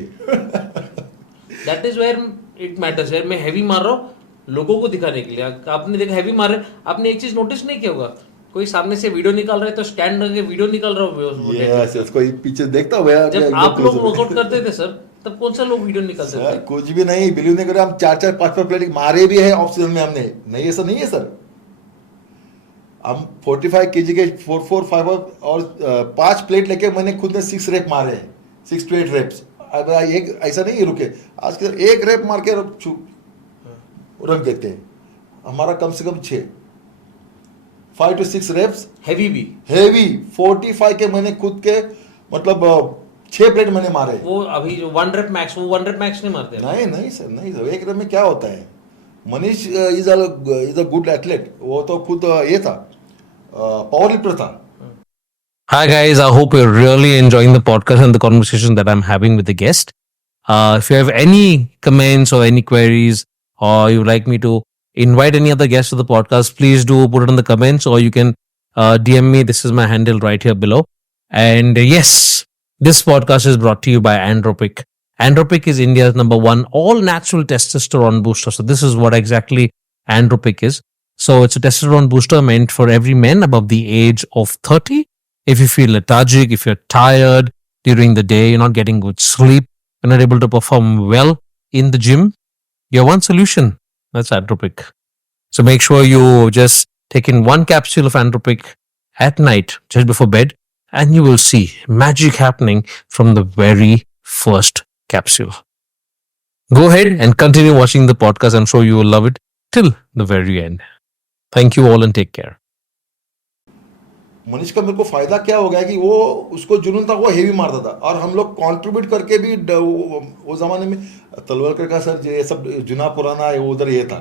That is where it matters. यार मैं हैवी मार रहा हूँ लोगों को दिखाने के लिए। आपने देखा हैवी मार रहे, आपने एक चीज नोटिस नहीं किया होगा, कोई सामने से वीडियो निकाल रहे तो स्टैंड करके वीडियो निकाल रहा हो, कोई पीछे देखता हुआ। जब आप लोग वर्कआउट करते थे सर तब कौन सा लोग वीडियो निकालते थे? कुछ भी नहीं, बिलीव नहीं करे, हम 4-4 5-5 प्लेट मारे भी है ऑफ सीजन में हमने, नहीं ऐसा नहीं है सर। हम 45 kg के 4-4-5 और 5 प्लेट लेके मैंने खुद ने 6 रेप मारे हैं, 6 to 8 रेप्स अब एक ऐसा नहीं रुके, आज के एक रेप मार के रख देते हैं। हमारा कम से कम 5 to 6 रेप्स हैवी भी। हेवी 45 के मैंने खुद के मतलब 6 प्लेट मैंने मारे। वो अभी जो 1 रेप मैक्स, वो 1 रेप मैक्स नहीं मारते। नहीं सर, नहीं सर, एक रेप में क्या होता है। Manish is a good athlete, वो तो खुद ये था, पावर लिफ्टर था। Hi guys, I hope you're really enjoying the podcast and the conversation that I'm having with the guest. If you have any comments or any queries, or you would like me to invite any other guests to the podcast, please do put it in the comments, or you can DM me. This is my handle right here below. And yes, this podcast is brought to you by Andropic. Andropic is India's #1 all natural testosterone booster. So this is what exactly Andropic is. So it's a testosterone booster meant for every man above the age of 30. If you feel lethargic, if you're tired during the day, you're not getting good sleep, you're not able to perform well in the gym, you have one solution. That's Andropic. So make sure you just take in 1 capsule of Andropic at night, just before bed, and you will see magic happening from the very first capsule. Go ahead and continue watching the podcast. I'm sure you will love it till the very end. Thank you all and take care. Manish का मेरे को फायदा क्या हो गया कि वो उसको जुनून था, वो हेवी मारता था, और हम लोग कंट्रीब्यूट करके भी वो जमाने में तलवारकर का सर ये सब जुना पुराना है वो उधर ये था।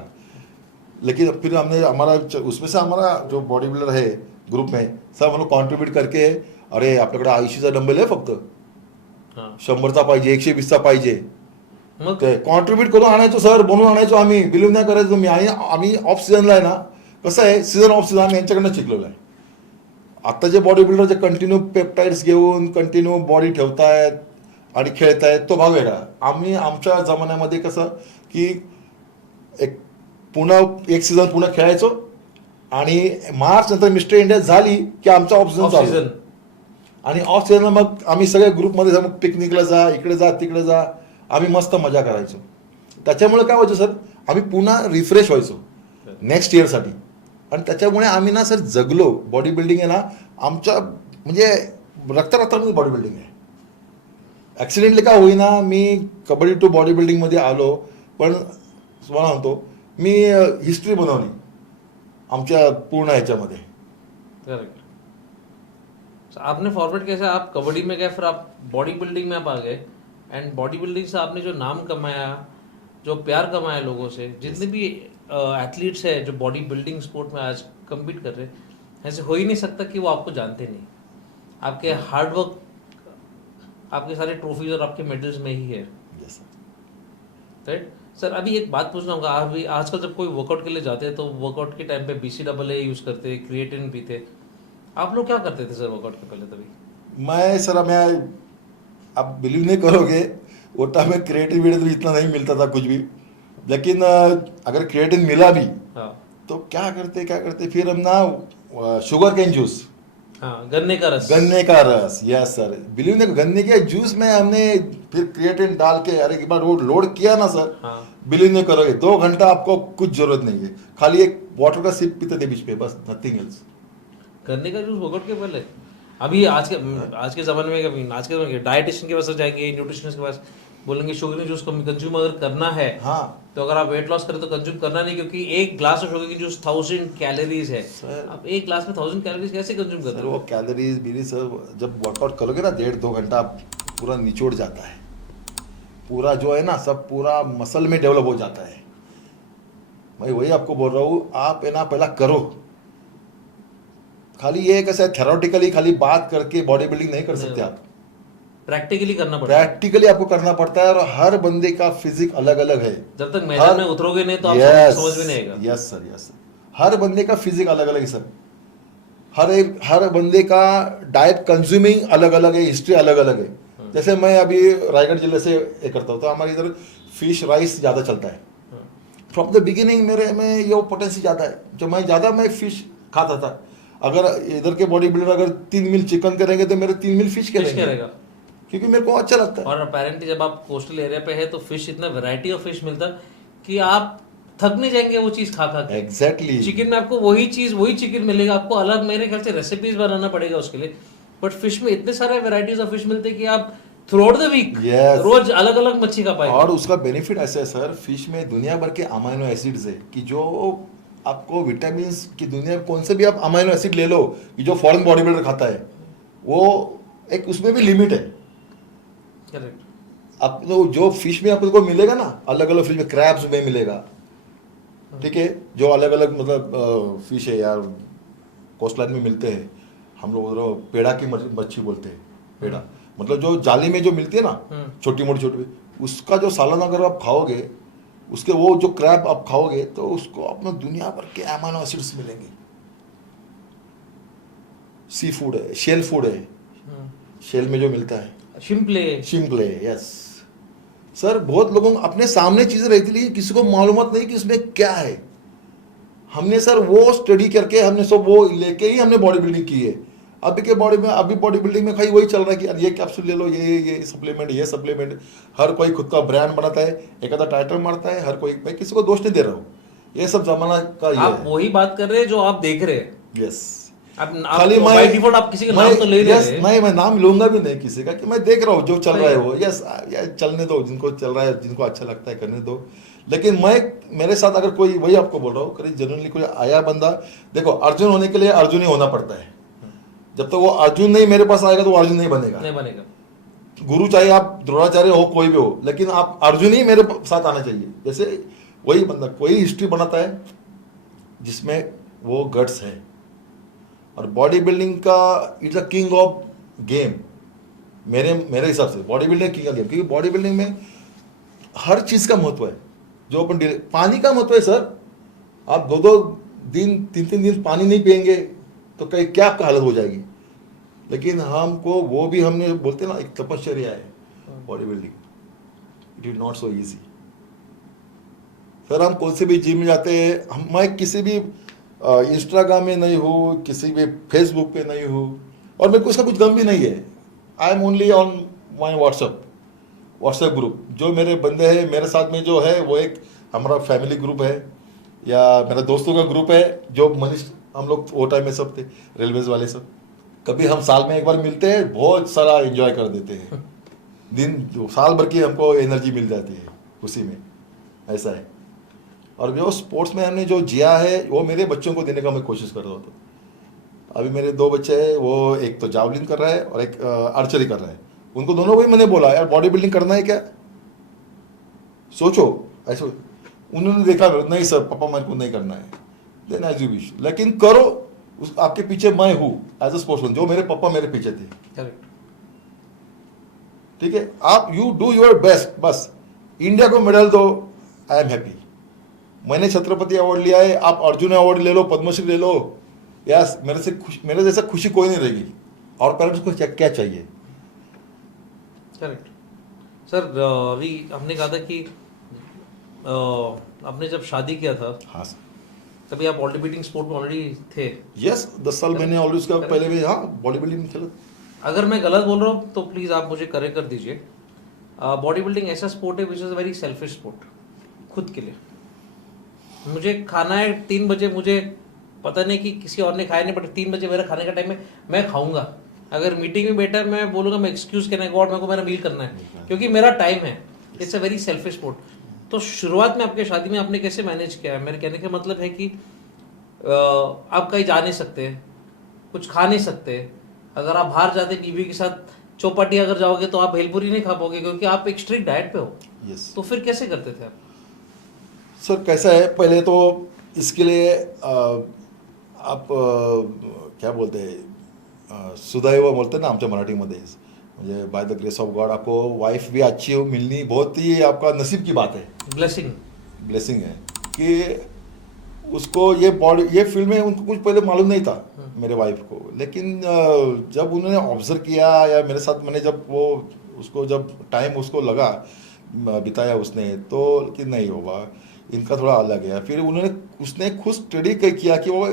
लेकिन फिर हमने हमारा उसमें से हमारा जो बॉडी बिल्डर है ग्रुप में सब हम लोग कॉन्ट्रीब्यूट करके, अरे आपल्याकडे 80चा डंबल आहे फक्त, 100चा पाहिजे, 120चा पाहिजे, कॉन्ट्रीब्यूट करून आणायचो सर, बनवून आणायचो आम्ही, बिलीव्ह नाही करायचो मी। आणि आम्ही ऑफ सीझनला आहे ना, कसं आहे सीझन ऑफ सीझन आम्ही यांच्याकडनं शिकलेलो आहे। आता जे बॉडी बिल्डर जे कंटिन्यू पेप्टाइड्स घेऊन कंटिन्यू बॉडी ठेवतायत आणि खेळतायत तो भाग वेगळा। आम्ही आमच्या जमान्यामध्ये कसं की एक पुन्हा एक सीझन पुन्हा खेळायचो आणि मार्च नंतर मिस्टर इंडिया झाली की आमचा ऑफ सीझन चालू, आणि ऑफ सीझनला मग आम्ही सगळे ग्रुपमध्ये मग पिकनिकला जा, इकडे जा, तिकडे जा, आम्ही मस्त मजा करायचो। त्याच्यामुळे काय व्हायचं सर, आम्ही पुन्हा रिफ्रेश व्हायचो नेक्स्ट इयरसाठी, आणि त्याच्यामुळे आम्ही ना सर जगलो। बॉडी बिल्डिंग आहे ना आमच्या म्हणजे रक्तामध्ये बॉडी बिल्डिंग आहे। ॲक्सिडेंटली का होईना मी कबड्डी टू बॉडी बिल्डिंगमध्ये आलो, पण तुम्हाला म्हणतो मी हिस्ट्री बनवली आमच्या पूर्ण ह्याच्यामध्ये। करेक्ट। आपने फॉरवर्ड कैसे, आप कबड्डी में गए, फिर आप बॉडी बिल्डिंग में आप आ गए, एंड बॉडी बिल्डिंग से आपने जो नाम कमाया, जो प्यार कमाया लोगों से, जितने भी एथलीट्स है जो बॉडी बिल्डिंग स्पोर्ट में आज कम्पीट कर रहे हैं, ऐसे हो ही नहीं सकता कि वो आपको जानते नहीं। आपके हार्डवर्क, आपके सारे ट्रॉफीज और आपके मेडल्स में ही है। राइट सर, अभी एक बात पूछना होगा, अभी आजकल जब कोई वर्कआउट के लिए जाते हैं तो वर्कआउट के टाइम पे BCAA यूज करते हैं, क्रिएटिन पीते, आप लोग क्या करते थे सर वर्कआउट के पहले? तभी मैं आप बिलीव नहीं करोगे, वो टाइम में क्रिएटिन वीडियो तो इतना नहीं मिलता था कुछ भी, लेकिन अगर क्रिएटिन मिला भी तो क्या करते फिर हम ना शुगर केन जूस, गन्ने का रस, यस सर, बिलीव नहीं, गन्ने के जूस में हमने फिर क्रिएटिन डाल के, अरे एक बार वो लोड किया ना सर, बिलीव नहीं करोगे 2 घंटा आपको कुछ जरूरत नहीं है, खाली एक वाटर का सिप पीते थे बीच पे, बस नथिंग एल्स। गन्ने का जूस वर्कआउट के पहले? अभी आज के ज़माने में आज के डाइटिशियन के पास जाएंगे, न्यूट्रिशनिस्ट के पास, बोलेंगे शुगर जूस कंज्यूम अगर करना है तो अगर आप वेट लॉस करें तो कंज्यूम करना नहीं, क्योंकि एक ग्लास ऑफ शुगर की जूस 1000 कैलोरीज है। आप एक ग्लास में 1000 कैलोरीज कैसे कंज्यूम करते हैं? वो कैलोरीज भी सर, जब वर्कआउट करोगे ना 1.5-2 घंटा पूरा निचोड़ जाता है, पूरा जो है ना सब पूरा मसल में डेवलप हो जाता है। मैं वही आपको बोल रहा हूँ, आप है ना पहला करो, खाली ये कैसे थेरोटिकली खाली बात करके बॉडी बिल्डिंग नहीं कर सकते आप, प्रैक्टिकली करना पड़ता है। प्रैक्टिकली आपको करना पड़ता है, और हर बंदे का फिजिक अलग अलग है। जब तक मैदान में उतरोगे नहीं तो आप समझ में नहीं आएगा। यस सर, हर बंदे का फिजिक अलग अलग है सर, हर बंदे का डाइट कंज्यूमिंग अलग अलग है, हिस्ट्री अलग अलग है। जैसे मैं अभी रायगढ़ जिले से ये करता हूँ, तो हमारे इधर फिश राइस ज़्यादा चलता है। फ्रॉम द बिगिनिंग मेरे में ये पोटेंसी ज़्यादा है, जो मैं फिश खाता था। अगर इधर के बॉडी बिल्डर अगर 3 मील चिकन करेंगे तो मेरे 3 मील फिश करेगा, क्योंकि मेरे को अच्छा लगता है। और अपेरेंटली जब आप कोस्टल एरिया पे है तो फिश, इतना वैरायटी ऑफ फिश मिलता कि आप थक नहीं जाएंगे वो चीज खा के। एग्जैक्टली। चिकन में आपको वही चिकन मिलेगा, आपको अलग मेरे ख्याल से रेसिपीज बनाना पड़ेगा उसके लिए, बट फिश में इतने सारे वेराइटीज ऑफ फिश मिलते हैं कि आप throughout the week Yes. रोज अलग अलग मच्छी का पाएगा। और उसका बेनिफिट ऐसा है सर, फिश में दुनिया भर के अमाइनो एसिड्स है कि जो आपको विटामिन की दुनिया में कौन से भी आप अमाइनो एसिड ले लो कि जो फॉरेन बॉडी बिल्डर खाता है, वो एक उसमें भी लिमिट है। करेक्ट। आप जो फिश में आपको मिलेगा ना, अलग अलग फिश में, क्रैब्स में मिलेगा, ठीक है, जो अलग अलग मतलब फिश है यार, कोस्टलाइन में मिलते हैं, हम लोग उधर पेड़ा की मच्छी बोलते हैं, पेड़ा मतलब जो जाली में जो मिलती है ना, छोटी मोटी, उसका जो सालन अगर आप खाओगे, उसके वो जो क्रैब आप खाओगे तो उसको अपना दुनिया भर के अमाइनो एसिड्स मिलेंगे। सी फूड है, शेल फूड है, शेल में जो मिलता है, शिम्पले, यस सर। बहुत लोगों को अपने सामने चीजें रहती, लेकिन किसी को मालूमात नहीं कि इसमें क्या है। हमने सर वो स्टडी करके हमने सब वो लेके ही हमने बॉडी बिल्डिंग की है। अभी बॉडी बिल्डिंग में खाली वही चल रहा है कि ये कैप्सूल ले लो, ये सप्लीमेंट, हर कोई खुद का ब्रांड बनाता है, एक आधा टाइटल मारता है, हर कोई, मैं किसी को दोष नहीं दे रहा हूँ, ये सब जमाना का ये आप वही बात कर रहे हैं जो आप देख रहे हैं। यस, खाली बाय डिफॉल्ट आप किसी का नाम तो ले रहे नहीं, मैं नाम लूंगा भी नहीं किसी का, कि मैं देख रहा हूँ जो चल रहा है वो, यस चलने दो, जिनको चल रहा है, जिनको अच्छा लगता है करने दो। लेकिन मेरे साथ अगर कोई, वही आपको बोल रहा हूँ, कभी जनरली कोई आया बंदा, देखो अर्जुन होने के लिए अर्जुन ही होना पड़ता है। जब तक वो अर्जुन नहीं मेरे पास आएगा तो वो अर्जुन नहीं बनेगा। गुरु चाहे आप द्रोणाचार्य हो, कोई भी हो, लेकिन आप अर्जुन ही मेरे साथ आना चाहिए। जैसे वही बंदा कोई हिस्ट्री बनाता है जिसमें वो गट्स है, और बॉडी बिल्डिंग का it's a king of game मेरे हिसाब से। Body building king of game, क्योंकि बॉडी बिल्डिंग में हर चीज का महत्व है। जो अपन पानी का महत्व है सर, आप 2-2 दिन 3-3 दिन पानी नहीं पियेंगे तो कहीं क्या आपका हालत हो जाएगी। लेकिन हमको वो भी, हमने बोलते हैं ना, एक तपश्चर्या है body building, it is not so easy sir. हम कौन से भी जिम में जाते हैं, मैं किसी भी इंस्टाग्राम में नहीं हूँ, किसी भी फेसबुक पे नहीं हूँ, और मेरे को उसका कुछ गम भी नहीं है। I am only on my WhatsApp group. जो मेरे बंदे हैं मेरे साथ में जो है, वो एक हमारा फैमिली ग्रुप है, या मेरा दोस्तों का ग्रुप है, जो मनीष, हम लोग वो टाइम में सब थे, रेलवेज वाले सब। कभी हम साल में एक बार मिलते हैं, बहुत सारा एंजॉय कर देते हैं, दिन साल भर की हमको एनर्जी मिल जाती है उसी में, ऐसा है। और जो स्पोर्ट्स में हमने जो जिया है, वो मेरे बच्चों को देने का मैं कोशिश कर रहा हूँ। तो अभी मेरे 2 बच्चे हैं, वो एक तो जावलिन कर रहा है और एक आर्चरी कर रहा है। उनको दोनों को ही मैंने बोला, यार बॉडी बिल्डिंग करना है क्या, सोचो ऐसे। उन्होंने देखा, नहीं सर पापा मेरे को नहीं करना है, देन एज यू विश, लेकिन करो। आपके पीछे मैं हूँ एज अ स्पोर्ट्समैन, जो मेरे पापा मेरे पीछे थे। ठीक है, आप यू डू योर बेस्ट, बस इंडिया को मेडल दो, आई एम हैप्पी। मैंने छत्रपति अवार्ड लिया है, आप अर्जुन अवार्ड ले लो, पद्मश्री ले लो, यस, मेरे जैसा खुशी कोई नहीं रहेगी। और पेरेंट्स को क्या चाहिए। Correct sir. अभी हमने कहा था कि आपने जब शादी किया था, हाँ सर, तभी आप बॉडी बिल्डिंग स्पोर्ट में ऑलरेडी थे। यस, 10 साल मैंने ऑलरेडी उसका पहले भी, हाँ, बॉडी बिल्डिंग में खेला। अगर मैं गलत बोल रहा हूँ तो प्लीज़ आप मुझे करेक्ट कर दीजिए। बॉडी बिल्डिंग ऐसा स्पोर्ट है which is a very selfish sport, खुद के लिए। मुझे खाना है 3 बजे, मुझे पता नहीं कि किसी और ने खाया नहीं, बट 3 बजे मेरा खाने का टाइम है, मैं खाऊंगा। अगर मीटिंग में बैठा मैं बोलूँगा मैं एक्सक्यूज कैन आई गॉड, मेरे को मेरा मील करना है क्योंकि मेरा टाइम है। It's a very selfish sport. तो शुरुआत में आपके शादी में आपने कैसे मैनेज किया है? मेरे कहने का मतलब है कि आप कहीं जा नहीं सकते, कुछ खा नहीं सकते। अगर आप बाहर जाते बीवी के साथ चौपाटी अगर जाओगे तो आप भेलपुरी नहीं खा पाओगे क्योंकि आप एक स्ट्रिक्ट डाइट पे हो। yes. तो फिर कैसे करते थे आप? सर कैसा है, पहले तो इसके लिए आप क्या बोलते हैं, सुदैव बोलते हैं ना आमच्या मराठीमध्ये, म्हणजे by the grace of God आपको वाइफ भी अच्छी हो मिलनी बहुत ही आपका नसीब की बात है, ब्लेसिंग है कि उसको ये फील्ड में उनको कुछ पहले मालूम नहीं था मेरे वाइफ को। लेकिन जब उन्होंने ऑब्जर्व किया या मेरे साथ मैंने जब वो उसको जब टाइम उसको लगा बिताया उसने, तो कि नहीं होगा इनका थोड़ा अलग है। फिर उसने खुद स्टडी किया कि वो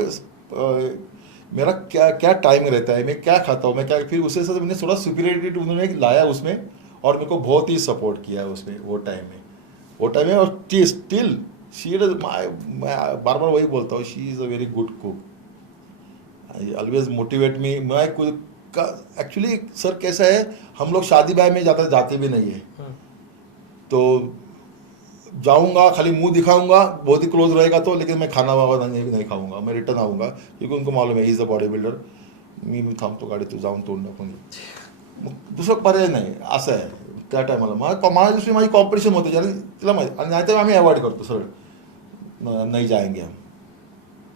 मेरा क्या क्या टाइम रहता है, मैं क्या खाता हूँ, मैं क्या, फिर उससे साथ मैंने थोड़ा सुपीरियरिटी उन्होंने लाया उसमें, और मेरे को बहुत ही सपोर्ट किया उसमें वो टाइम में। और स्टिल शी इज मैं बार वही बोलता हूँ, she is a very good cook, always motivate me. मैं एक्चुअली सर कैसा है, हम लोग शादी ब्याह में ज़्यादा जाते भी नहीं है, तो जाऊंगा खाली मुंह दिखाऊंगा, बहुत ही क्लोज रहेगा तो, लेकिन मैं खाना वाना नहीं खाऊंगा, मैं रिटर्न आऊंगा, क्योंकि उनको मालूम है इज अ बॉडी बिल्डर, मी थांबतो गाडी तू जाऊन तोंड दाखवून मग दुसरं पर्याय नाही, असं आहे त्या टायमाला. माझ्या दुसरी माझी कॉम्पिटिशन होते ज्याने तिला माहिती, आणि नाहीतर आम्ही अवॉइड करतो सरळ, नहीं जाएंगे हम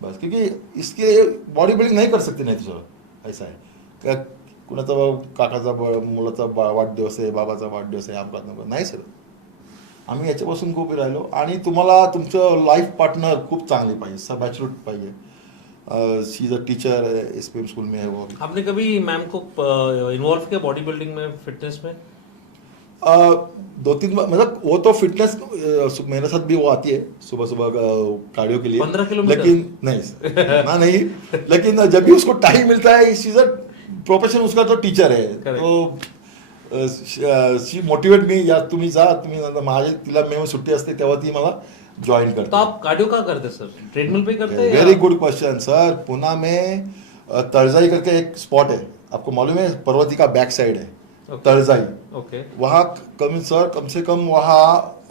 बस, क्योंकि इसके बॉडी बिल्डिंग नहीं कर सकते नाही तुझं, ऐसा आहे का कुणाचा काकाचा मुलाचा वाढदिवस आहे, बाबाचा वाढदिवस आहे, आमका नको नाही सर. आम्ही याच्यापासून खूप राहिलो. आणि तुम्हाला तुमचं लाईफ पार्टनर खूप चांगली पाहिजे, सब ॲच्युरेट पाहिजे. She is a teacher, SPM school में है वो. आपने कभी मैम को इन्वॉल्व किया बॉडी बिल्डिंग में, फिटनेस में? 2-3 मतलब वो तो फिटनेस मेरे साथ भी वो आती है सुबह सुबह कार्डियो के लिए, 15 किलोमीटर? लेकिन नहीं ना नहीं, लेकिन जब भी उसको टाइम मिलता है, शी इज अ प्रोफेशन, उसका तो टीचर है, तो शी मोटिवेट मी, या तुम्ही जा, तुम्ही माझे तिला मी सुट्टी असते तेव्हा ती मला जॉईन करते. तो आप कार्डियो का करते सर, ट्रेडमिल पे करते हैं? Very good question sir. Pune में तळजाई करके एक स्पॉट है, आपको मालूम है, पर्वती का बैक साइड है, तळजाई. ओके. वहाँ कम से कम वहाँ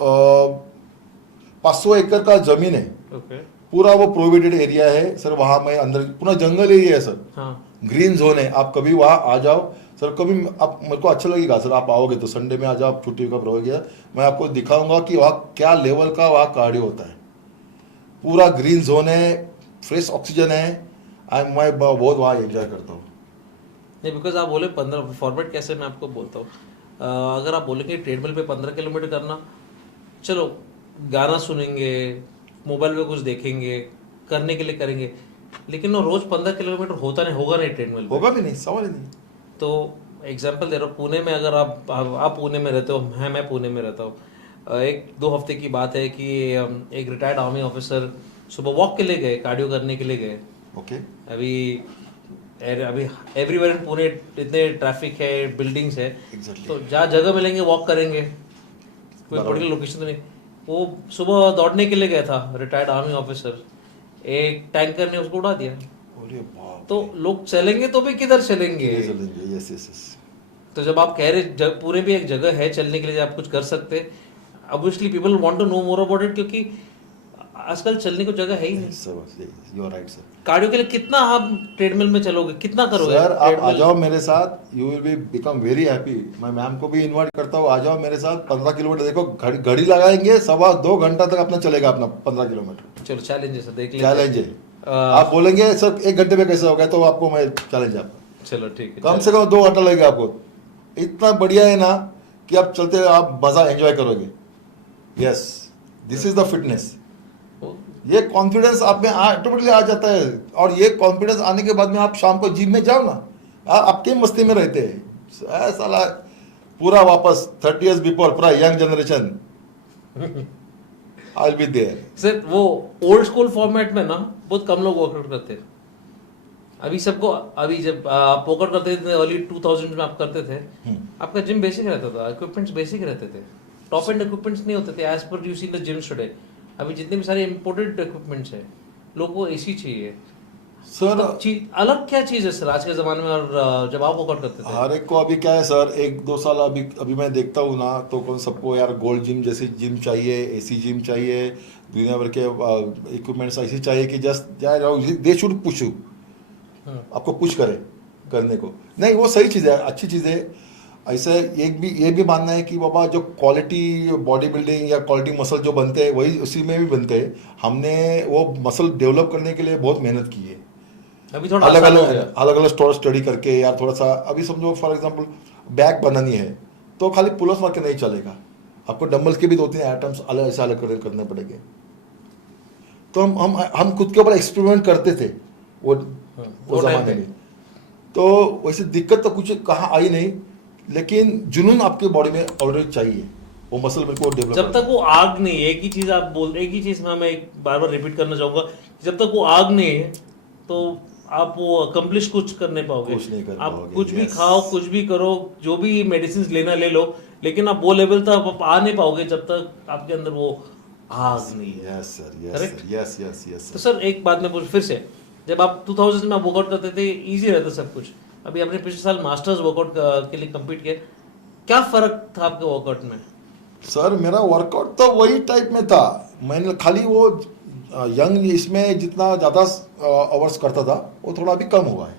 500 एकड़ का जमीन है. ओके. पूरा वो प्रोहिबिटेड एरिया है सर. वहाँ मैं अंदर पूरा जंगल एरिया है सर. हाँ. ग्रीन जोन है. आप कभी वहाँ आ जाओ सर, कभी आप, मेरे को अच्छा लगेगा सर, आप आओगे तो संडे में आ जाओ, आप छुट्टी का रहोगे, मैं आपको दिखाऊंगा कि वहाँ क्या लेवल का वहाँ कार्डियो होता है. पूरा ग्रीन जोन है, फ्रेश ऑक्सीजन है, मैं बहुत वहाँ एंजॉय करता हूँ. नहीं, बिकॉज आप बोले 15 फॉर्मेट कैसे, मैं आपको बोलता हूँ. अगर आप बोलेंगे ट्रेडमिल पे 15 किलोमीटर करना, चलो गाना सुनेंगे, मोबाइल पे कुछ देखेंगे, करने के लिए करेंगे, लेकिन वो रोज 15 किलोमीटर होता नहीं, होगा नहीं ट्रेडमिल पे. होगा भी नहीं, सवाल ही नहीं. तो एग्जाम्पल दे रहा हूँ, पुणे में अगर आप पुणे में रहते हो, मैं पुणे में रहता हूँ, 1-2 हफ्ते की बात है कि एक रिटायर्ड आर्मी ऑफिसर सुबह वॉक के लिए गए, कार्डियो करने के लिए गए. ओके. अभी एवरीवेयर इन पुणे इतने ट्रैफिक है, बिल्डिंग्स है, Exactly. तो जहाँ जगह मिलेंगे वॉक करेंगे, कोई पर्टिकुलर लोकेशन तो नहीं. वो सुबह दौड़ने के लिए गया था, रिटायर्ड आर्मी ऑफिसर, एक टैंकर ने उसको उड़ा दिया. अरे बाप. तो लोग चलेंगे तो भी किधर चलेंगे? Yes yes yes. तो जब आप कह रहे पूरे भी एक जगह है चलने के लिए, आप कुछ कर सकते, obviously people want to know more about it, क्योंकि आजकल चलने को जगह है ही नहीं. You are right sir. Cardio के लिए कितना आप ट्रेडमिल में चलोगे, कितना करोगे? सर आप आ जाओ मेरे साथ, you will be become very happy. मैं मैम को भी इनवाइट करता हूँ, आ जाओ मेरे साथ. 15 किलोमीटर देखो, घड़ी लगाएंगे, 2.25 घंटा तक अपना चलेगा अपना 15 किलोमीटर. चलो चैलेंज है सर, देख लेंगे. चैलेंज है. आप बोलेंगे सर 1 घंटे में कैसे होगा, तो आपको मैं चैलेंज है आपका. चलो ठीक है. कम से कम 2 घंटा लगेगा आपको. इतना बढ़िया है ना कि आप चलते आप मजा एंजॉय करोगे. Yes, this is the fitness. ये कॉन्फिडेंस आप में ऑटोमेटिकली आ जाता है, और ये कॉन्फिडेंस आने के बाद में आप शाम को जिम में जाओ ना, आपके मस्ती में रहते हैं साला. पूरा वापस 30 years बिफोर, पूरा young generation I will be there. Sir वो ओल्ड स्कूल फॉर्मेट में ना बहुत कम लोग वर्कआउट करते हैं. अभी सबको, अभी जब आप पोकर करते थे अर्ली 2000 में आप करते थे, आपका जिम बेसिक रहता था, इक्विपमेंट्स बेसिक रहते थे, टॉप एंड इक्विपमेंट्स नहीं होते थे as per you see the gyms today. अभी जितने भी सारे इम्पोर्टेड इक्विपमेंट्स हैं, लोगों को एसी चाहिए सर. अलग क्या चीज है सर आज के जमाने में, और जब आप वर्कआउट करते थे? हर एक को अभी क्या है सर, 1-2 साल अभी मैं देखता हूँ ना, तो कौन सबको यार गोल्ड जिम जैसी जिम चाहिए, एसी जिम चाहिए, दुनिया भर के इक्विपमेंट्स ऐसी चाहिए कि just they should push you, आपको पुश करे करने को. नहीं, वो सही चीज़ है, अच्छी चीज़ है. ऐसे ये भी मानना है कि बाबा जो क्वालिटी बॉडी बिल्डिंग या क्वालिटी मसल जो बनते हैं वही उसी में भी बनते हैं. हमने वो मसल डेवलप करने के लिए बहुत मेहनत की है. अभी थोड़ा अलग अलग स्टडी करके, यार थोड़ा सा. अभी समझो फॉर एग्जांपल बैक बनानी है तो खाली पुलअप्स मार के नहीं चलेगा, आपको डंबल्स के भी 2-3 आइटम्स ऐसे अलग करने पड़ेंगे. तो हम खुद के ऊपर एक्सपेरिमेंट करते थे वो जमाने में. तो वैसे दिक्कत तो कुछ कहाँ आई नहीं, लेकिन जुनून आपके बॉडी में ऑलरेडी चाहिए, वो मसल मेरे को डेवलप. जब तक वो आग नहीं है, एक ही चीज आप बोल, एक ही चीज मैं एक बार रिपीट करना चाहूंगा, जब तक वो आग नहीं है तो आप वो अकम्प्लिश कुछ कर नहीं पाओगे. कुछ नहीं कर आप पाओगे. कुछ भी खाओ, कुछ भी करो, जो भी मेडिसिन लेना ले लो, लेकिन आप वो लेवल तक आप आ नहीं पाओगे जब तक आपके अंदर वो आग नहीं है. Yes sir, Correct? यस. तो सर एक बात मैं पूछ फिर से, जब आप 2000 में आप वर्कआउट करते थे इजी रहता सब कुछ, अभी आपने पिछले साल मास्टर्स वर्कआउट के लिए कम्पीट किया, क्या फर्क था आपके वर्कआउट में? सर मेरा वर्कआउट तो वही टाइप में था, मैंने खाली वो यंग इसमें जितना ज़्यादा आवर्स करता था वो थोड़ा अभी कम हुआ है,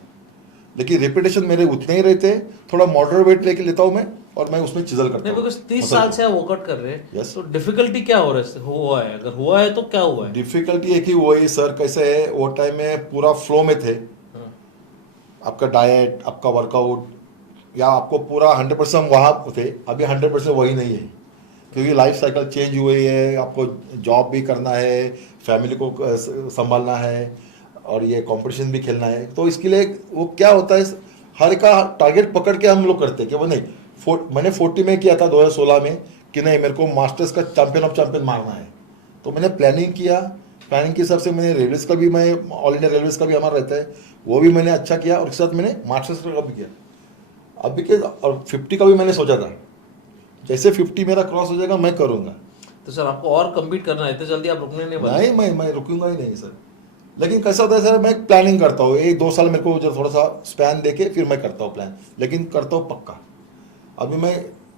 लेकिन रिपीटेशन मेरे उतने ही रहते हैं, थोड़ा मॉडरेट वेट लेके लेता हूँ मैं और मैं उसमें चिजल करता नहीं, हूँ। बिकॉज 30 साल से आप वर्कआउट कर रहे हैं, Yes. तो डिफिकल्टी क्या हो रहा है, हुआ है? अगर हुआ है तो क्या हुआ है? डिफिकल्टी है कि वही सर कैसे है, वो टाइम में पूरा फ्लो में थे, हाँ, आपका डाइट आपका वर्कआउट या आपको पूरा 100% वहाँ थे, अभी 100% वही नहीं है, क्योंकि लाइफ साइकिल चेंज हुई है, आपको जॉब भी करना है, फैमिली को संभालना है और ये कंपटीशन भी खेलना है, तो इसके लिए वो क्या होता है, हर का टारगेट पकड़ के हम लोग करते हैं कि वो नहीं मैंने 40 में किया था 2016 में कि नहीं मेरे को मास्टर्स का चैंपियन ऑफ चैंपियन मारना है, तो मैंने प्लानिंग किया, प्लानिंग के हिसाब से मैंने रेलवेज का भी, मैं ऑल इंडिया रेलवेज का भी हमारा रहता है वो भी मैंने अच्छा किया, और उसके साथ मैंने मास्टर्स का भी किया अभी के, और 50 का भी मैंने सोचा था, जैसे 50 मेरा क्रॉस हो जाएगा मैं करूँगा। तो सर आपको और कम्पीट करना है, इतने जल्दी आप रुकने नहीं वाले? नहीं मैं रुकूंगा ही नहीं सर, लेकिन कैसा होता है सर, मैं प्लानिंग करता हूँ 1-2 साल मेरे को जो थोड़ा सा स्पैन देके फिर मैं करता हूँ प्लान, लेकिन करता हूँ पक्का। अभी मैं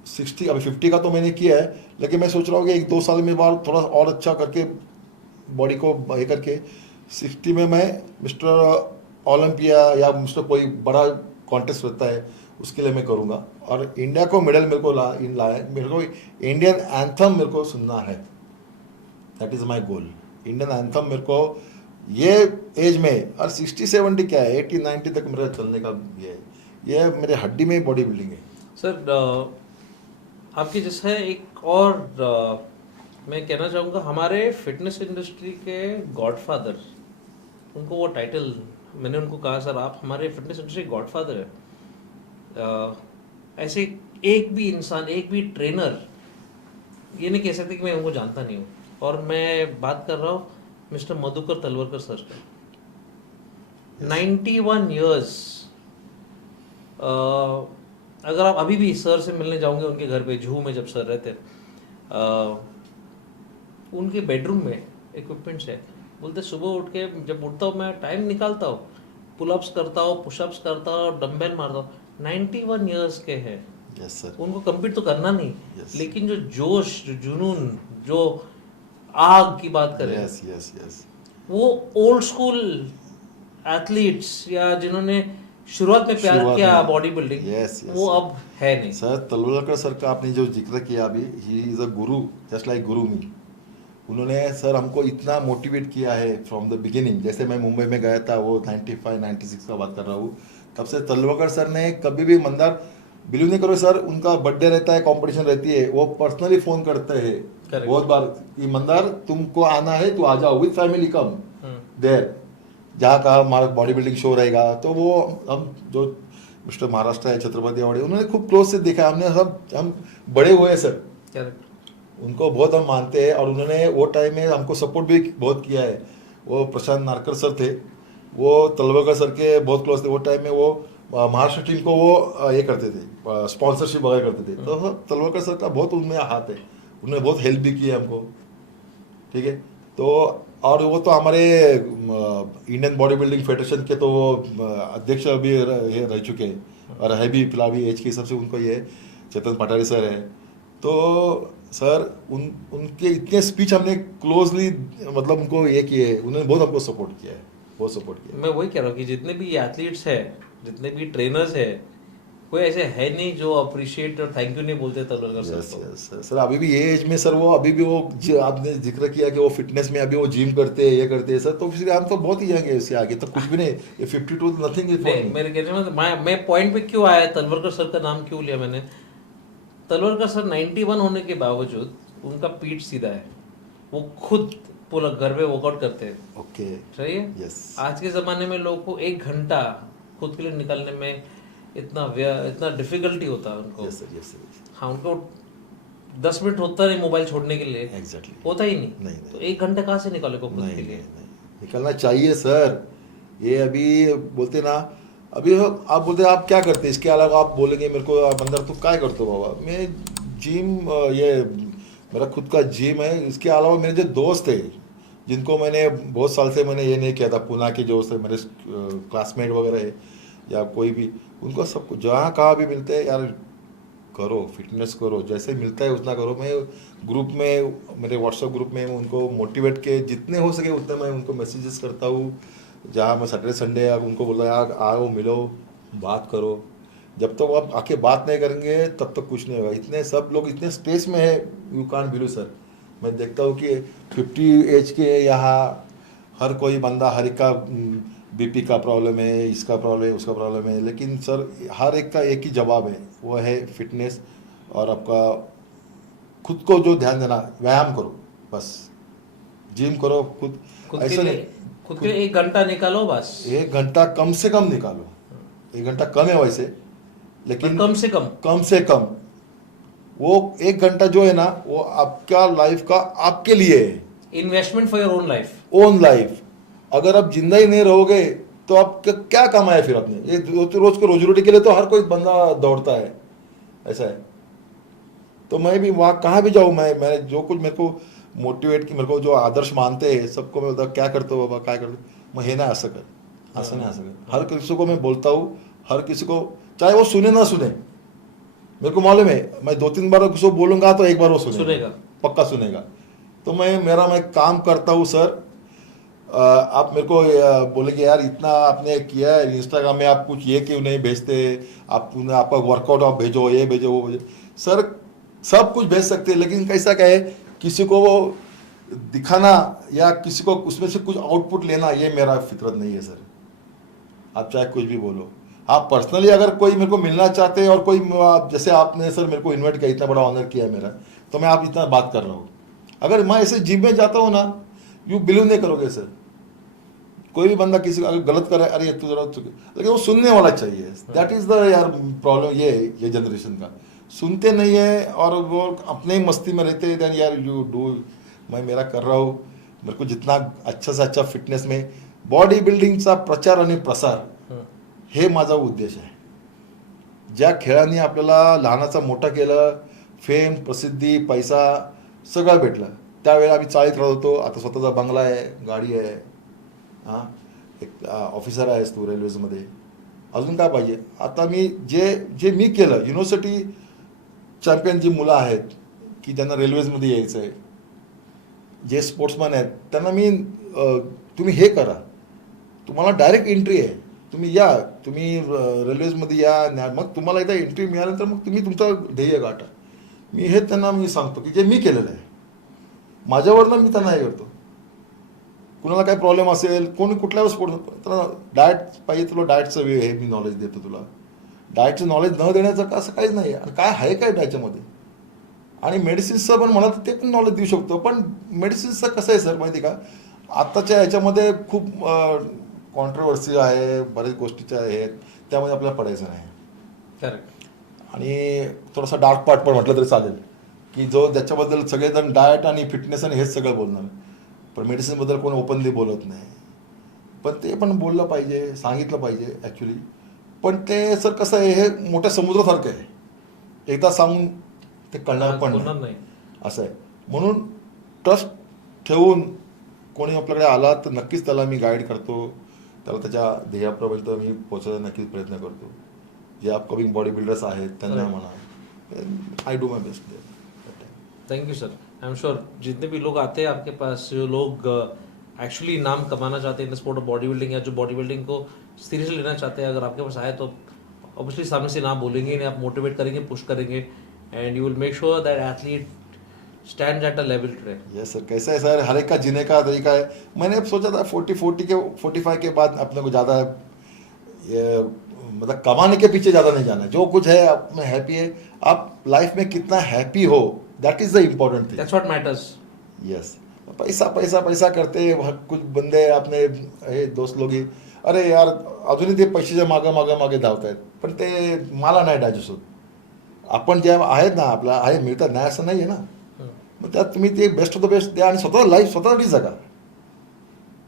60 अभी 50 का तो मैंने किया है, लेकिन मैं सोच रहा हूँ कि 1-2 साल में बाद थोड़ा और अच्छा करके बॉडी को ये करके 60 में मैं मिस्टर ओलंपिया या मिस्टर कोई बड़ा कॉन्टेस्ट रहता है उसके लिए मैं करूँगा, और इंडिया को मेडल मेरे को लाए, मेरे को इंडियन एंथम मेरे को सुनना है, that is my goal. Indian anthem मेरे को ये एज में, और 60-70 क्या है, 80-90 तक मेरा चलने का ये मेरे हड्डी में बॉडी बिल्डिंग है। सर आपके जैसा एक और मैं कहना चाहूँगा, हमारे फिटनेस इंडस्ट्री के गॉडफादर, उनको वो टाइटल, मैंने उनको कहा सर आप हमारे फिटनेस इंडस्ट्री गॉडफादर है। ऐसे एक भी इंसान, एक भी ट्रेनर ये नहीं कह सकते कि मैं उनको जानता नहीं हूँ, और मैं बात कर रहा हूँ मिस्टर मधुकर तलवरकर सर का। 91 ईयर्स। अगर आप अभी भी सर से मिलने जाओगे उनके घर पे, जूहू में जब सर रहते, उनके बेडरूम में इक्विपमेंट्स है, बोलते सुबह उठ के जब उठता हूँ मैं टाइम निकालता हूँ, पुलअप्स करता हूँ, पुशअप्स करता हूँ, डंबल मारता हूँ। 91 ईयर्स के हैं। Yes sir. उनको कम्पीट तो करना नहीं, Yes. लेकिन जो जोश, जो जुनून, जो आग की बात करें, यस यस यस, वो ओल्ड स्कूल एथलीट्स या जिन्होंने शुरुआत में प्यार शुरुआत किया में, बॉडी बिल्डिंग, yes, वो yes. अब है नहीं। सर तलवलकर सर का आपने जो जिक्र किया अभी, he is a Guru, just like गुरु मी। उन्होंने सर हमको इतना मोटिवेट किया है फ्रॉम द बिगिनिंग, जैसे मैं मुंबई में गया था, वो 95-96 का बात कर रहा हूँ, तब से तलवलकर सर ने कभी भी, मंदार बिलीव नहीं करो सर, उनका बर्थडे रहता है, कंपटीशन रहती है, वो पर्सनली फ़ोन करते हैं बहुत बार कि मंदार तुमको आना है तो आ जाओ, विद फैमिली कम देर, जहाँ का हमारा बॉडी बिल्डिंग शो रहेगा। तो वो हम जो मिस्टर महाराष्ट्र है छत्रपति अवार्ड, उन्होंने खूब क्लोज से देखा, हमने हम बड़े हुए हैं सर, उनको बहुत हम मानते हैं, और उन्होंने वो टाइम में हमको सपोर्ट भी बहुत किया है। वो प्रशांत नारकर सर थे, वो तलवलकर सर के बहुत क्लोज थे, वो टाइम में वो महाराष्ट्र टीम को वो ये करते थे, स्पॉन्सरशिप वगैरह करते थे, तो तलवलकर सर का बहुत उनमें हाथ है, उन्होंने बहुत हेल्प भी किया हमको, ठीक है। तो और वो तो हमारे इंडियन बॉडी बिल्डिंग फेडरेशन के तो वो अध्यक्ष भी रह चुके हैं, और है भी फिलहाल एज के हिसाब से उनको ये चेतन पटारी सर है। तो सर उनके इतने स्पीच हमने क्लोजली मतलब उनको ये किए, उन्होंने बहुत हमको सपोर्ट किया है, बहुत सपोर्ट किया। मैं वही कह रहा हूँ कि जितने भी एथलीट्स हैं, जितने भी ट्रेनर्स हैं, कोई ऐसे है नहीं जो अप्रिशिएट और थैंक यू नहीं बोलते तलवलकर सर को। यस सर, अभी भी ये एज में सर, वो अभी भी वो आपने जिक्र किया कि वो फिटनेस में अभी वो जिम करते हैं, ये करते हैं सर, तो फिर हम तो बहुत ही आगे, इससे आगे तो कुछ भी नहीं, ये 52 नथिंग इज फॉर मी। मेरे कहने में मैं पॉइंट पे क्यों आया, तलवलकर सर का नाम क्यों लिया मैंने? तलवलकर सर 91 होने के बावजूद उनका पीठ सीधा है, वो खुद पूरा घर पे वर्कआउट करते हैं। ओके, सही है। यस। आज के ज़माने में लोगों को 1 घंटा खुद के लिए निकालने में इतना डिफिकल्टी होता है उनको। Yes sir, yes sir. हाँ, उनको 10 मिनट होता नहीं मोबाइल छोड़ने के लिए, एग्जैक्टली होता ही नहीं। नहीं, तो 1 घंटा कहाँ से निकाले को खुद नहीं, के लिए? नहीं, निकलना चाहिए सर। ये अभी बोलते ना, अभी आप बोलते आप क्या करते, इसके अलावा आप बोलेंगे मेरे को अंदर तो क्या करते हो बाबा, मैं जिम, ये मेरा खुद का जिम है, इसके अलावा मेरे जो दोस्त है जिनको मैंने बहुत साल से मैंने ये नहीं किया था, पुणे के दोस्त है मेरे क्लासमेट वगैरह है, या कोई भी, उनको सबको जहाँ कहाँ भी मिलते हैं यार, करो फिटनेस करो, जैसे मिलता है उतना करो। मैं ग्रुप में, मेरे व्हाट्सएप ग्रुप में उनको मोटिवेट के जितने हो सके उतना मैं उनको मैसेजेस करता हूँ। जहाँ मैं सैटरडे संडे उनको बोला यार आओ मिलो बात करो। जब तक आप आके बात नहीं करेंगे तब तक कुछ नहीं होगा। इतने सब लोग इतने स्ट्रेस में है, यू कांट बिलीव सर। मैं देखता हूँ कि 50 एज के यहाँ हर कोई बंदा, हर एक का बीपी का प्रॉब्लम है, इसका प्रॉब्लम है, उसका प्रॉब्लम है, लेकिन सर हर एक का एक ही जवाब है, वो है फिटनेस। और आपका खुद को जो ध्यान देना, व्यायाम करो बस, जिम करो, खुद ऐसा के नहीं, लिए खुद के लिए 1 घंटा निकालो बस। 1 घंटा कम से कम निकालो। 1 घंटा कम है वैसे, लेकिन कम से कम वो 1 घंटा जो है ना, वो आपका लाइफ का आपके लिए है, investment for your own life. Own life. अगर आप जिंदा ही नहीं रहोगे तो आप क्या कमाए फिर अपने? ये रोज को रोजी रोटी के लिए तो हर कोई बंदा दौड़ता है, ऐसा है। तो मैं भी वहाँ कहाँ भी जाऊँ, मैं जो कुछ मेरे को मोटिवेट की, मेरे को जो आदर्श मानते हैं सबको मैं बोलता क्या करते हो बाबा, क्या करते हो, मग हे ना असं कर, असं नाही, असं कर। हर किसी को मैं बोलता हूँ, हर किसी को, चाहे वो सुने ना सुने, मेरे को मालूम है मैं 2-3 बार किसी को बोलूंगा तो एक बार वो सुनेगा, पक्का सुनेगा। तो मैं काम करता हूँ सर। आप मेरे को बोलेंगे यार इतना आपने किया है, इंस्टाग्राम में आप कुछ ये क्यों नहीं भेजते, आपका वर्कआउट आप भेजो, ये भेजो, वो भेजो। सर सब कुछ भेज सकते हैं, लेकिन कैसा क्या है, किसी को वो दिखाना या किसी को उसमें से कुछ आउटपुट लेना, ये मेरा फितरत नहीं है सर। आप चाहे कुछ भी बोलो, आप पर्सनली अगर कोई मेरे को मिलना चाहते हैं और कोई जैसे आपने सर मेरे को इन्वाइट किया, इतना बड़ा ऑनर किया है मेरा, तो मैं आप इतना बात कर रहा हूँ। अगर मैं ऐसे जिम में जाता हूँ ना, यू बिलीव नहीं करोगे सर, कोई भी बंदा किसी अगर गलत करे, अरे तू जरा, लेकिन वो सुनने वाला चाहिए। दैट इज द यार प्रॉब्लम, ये जनरेशन का सुनते नहीं है और वो अपने ही मस्ती में रहते हैं। देन यार यू डू, मैं मेरा कर रहा हूँ, मेरे को जितना अच्छा से अच्छा फिटनेस में, बॉडी बिल्डिंगचा प्रचार आणि प्रसार हे माझा उद्देश आहे। ज्या खेळांनी आपल्याला लहानाचा मोठा केलं, फेम, प्रसिद्धी, पैसा सगळं भेटलं, त्यावेळेला आम्ही चाळीत राहत होतो, आता स्वतःचा बंगला आहे, गाडी आहे, हां एक ऑफिसर आहेस तू रेल्वेजमध्ये, अजून काय पाहिजे? आता मी जे मी केलं, युनिव्हर्सिटी चॅम्पियन जी मुलं आहेत की ज्यांना रेल्वेजमध्ये यायचं आहे, जे स्पोर्ट्समॅन आहेत, त्यांना मी तुम्ही हे करा, तुम्हाला डायरेक्ट एंट्री आहे, तुम्ही या, तुम्ही रेल्वेजमध्ये या, मग तुम्हाला एकदा एंट्री मिळाल्यानंतर मग तुम्ही तुमचं ध्येय गाठा. मी त्यांना सांगतो की जे मी केलेलं आहे, माझ्यावरनं मी त्यांना हे करतो. कुणाला काय प्रॉब्लेम असेल, कोणी कुठल्या स्पोर्ट, त्याला डाएट पाहिजे, तुला डाएटचं हे मी नॉलेज देतो तुला. डाएटचं नॉलेज न देण्याचं असं काहीच नाही आहे. काय आहे काय त्याच्यामध्ये? आणि मेडिसिन्सचं पण म्हणा ते पण नॉलेज देऊ शकतो, पण मेडिसिन्सचं कसं आहे सर माहिती का, आत्ताच्या याच्यामध्ये खूप कॉन्ट्रोवर्सी आहे, बऱ्याच गोष्टीच्या आहेत, त्यामध्ये आपल्याला पडायचं नाही. करेक्ट. आणि थोडासा डार्क पार्ट पण म्हटलं तरी चालेल, की जो ज्याच्याबद्दल सगळेजण डाएट आणि फिटनेस आणि हेच सगळं बोलणार, पण मेडिसिनबद्दल कोण ओपनली बोलत नाही. पण ते पण बोललं पाहिजे, सांगितलं पाहिजे ॲक्च्युली. पण ते सर कसं आहे, हे मोठ्या समुद्रासारखं आहे, एकदा सांगून ते कळणार पण नाही, असं आहे. म्हणून ट्रस्ट ठेवून कोणी आपल्याकडे आला तर नक्कीच त्याला मी गाईड करतो, त्याला त्याच्या ध्येयापर्यंत मी पोहोचायचा नक्कीच प्रयत्न करतो. जे अपकमिंग बॉडी बिल्डर्स आहेत त्यांना म्हणा, I do my best. Thank you sir. I am sure जितने भी लोग आते हैं आपके पास, जो लोग एक्चुअली नाम कमाना चाहते हैं in the sport of body building, या जो बॉडी बिल्डिंग को सीरियसली लेना चाहते हैं, अगर आपके पास आए तो ऑब्वियसली सामने से ना बोलेंगे, नहीं आप मोटिवेट करेंगे, पुश करेंगे, and you will make sure that athlete stand at a level today. Yes sir. कैसा है सर, हर एक का जीने का तरीका है. मैंने सोचा था 45 के बाद अपने को ज़्यादा मतलब कमाने के पीछे ज़्यादा नहीं जाना है. जो कुछ है आप में हैप्पी है, आप लाइफ में कितना हैप्पी हो, that is the important thing. That's what matters. Yes. पैसा पैसा पैसा करते कुछ बंदे अपने हे दोस्त लोग ही, अरे यार अजूनही ते पैशाच्या मागे धावत आहेत, पण ते मला नाही डायजेस्ट होत. आपण जे आहेत ना, आपला आहे मिळतात नाही असं नाही आहे ना, मग त्यात तुम्ही ते बेस्ट ऑफ द बेस्ट द्या आणि स्वतः लाईफ स्वतःसाठी जगा.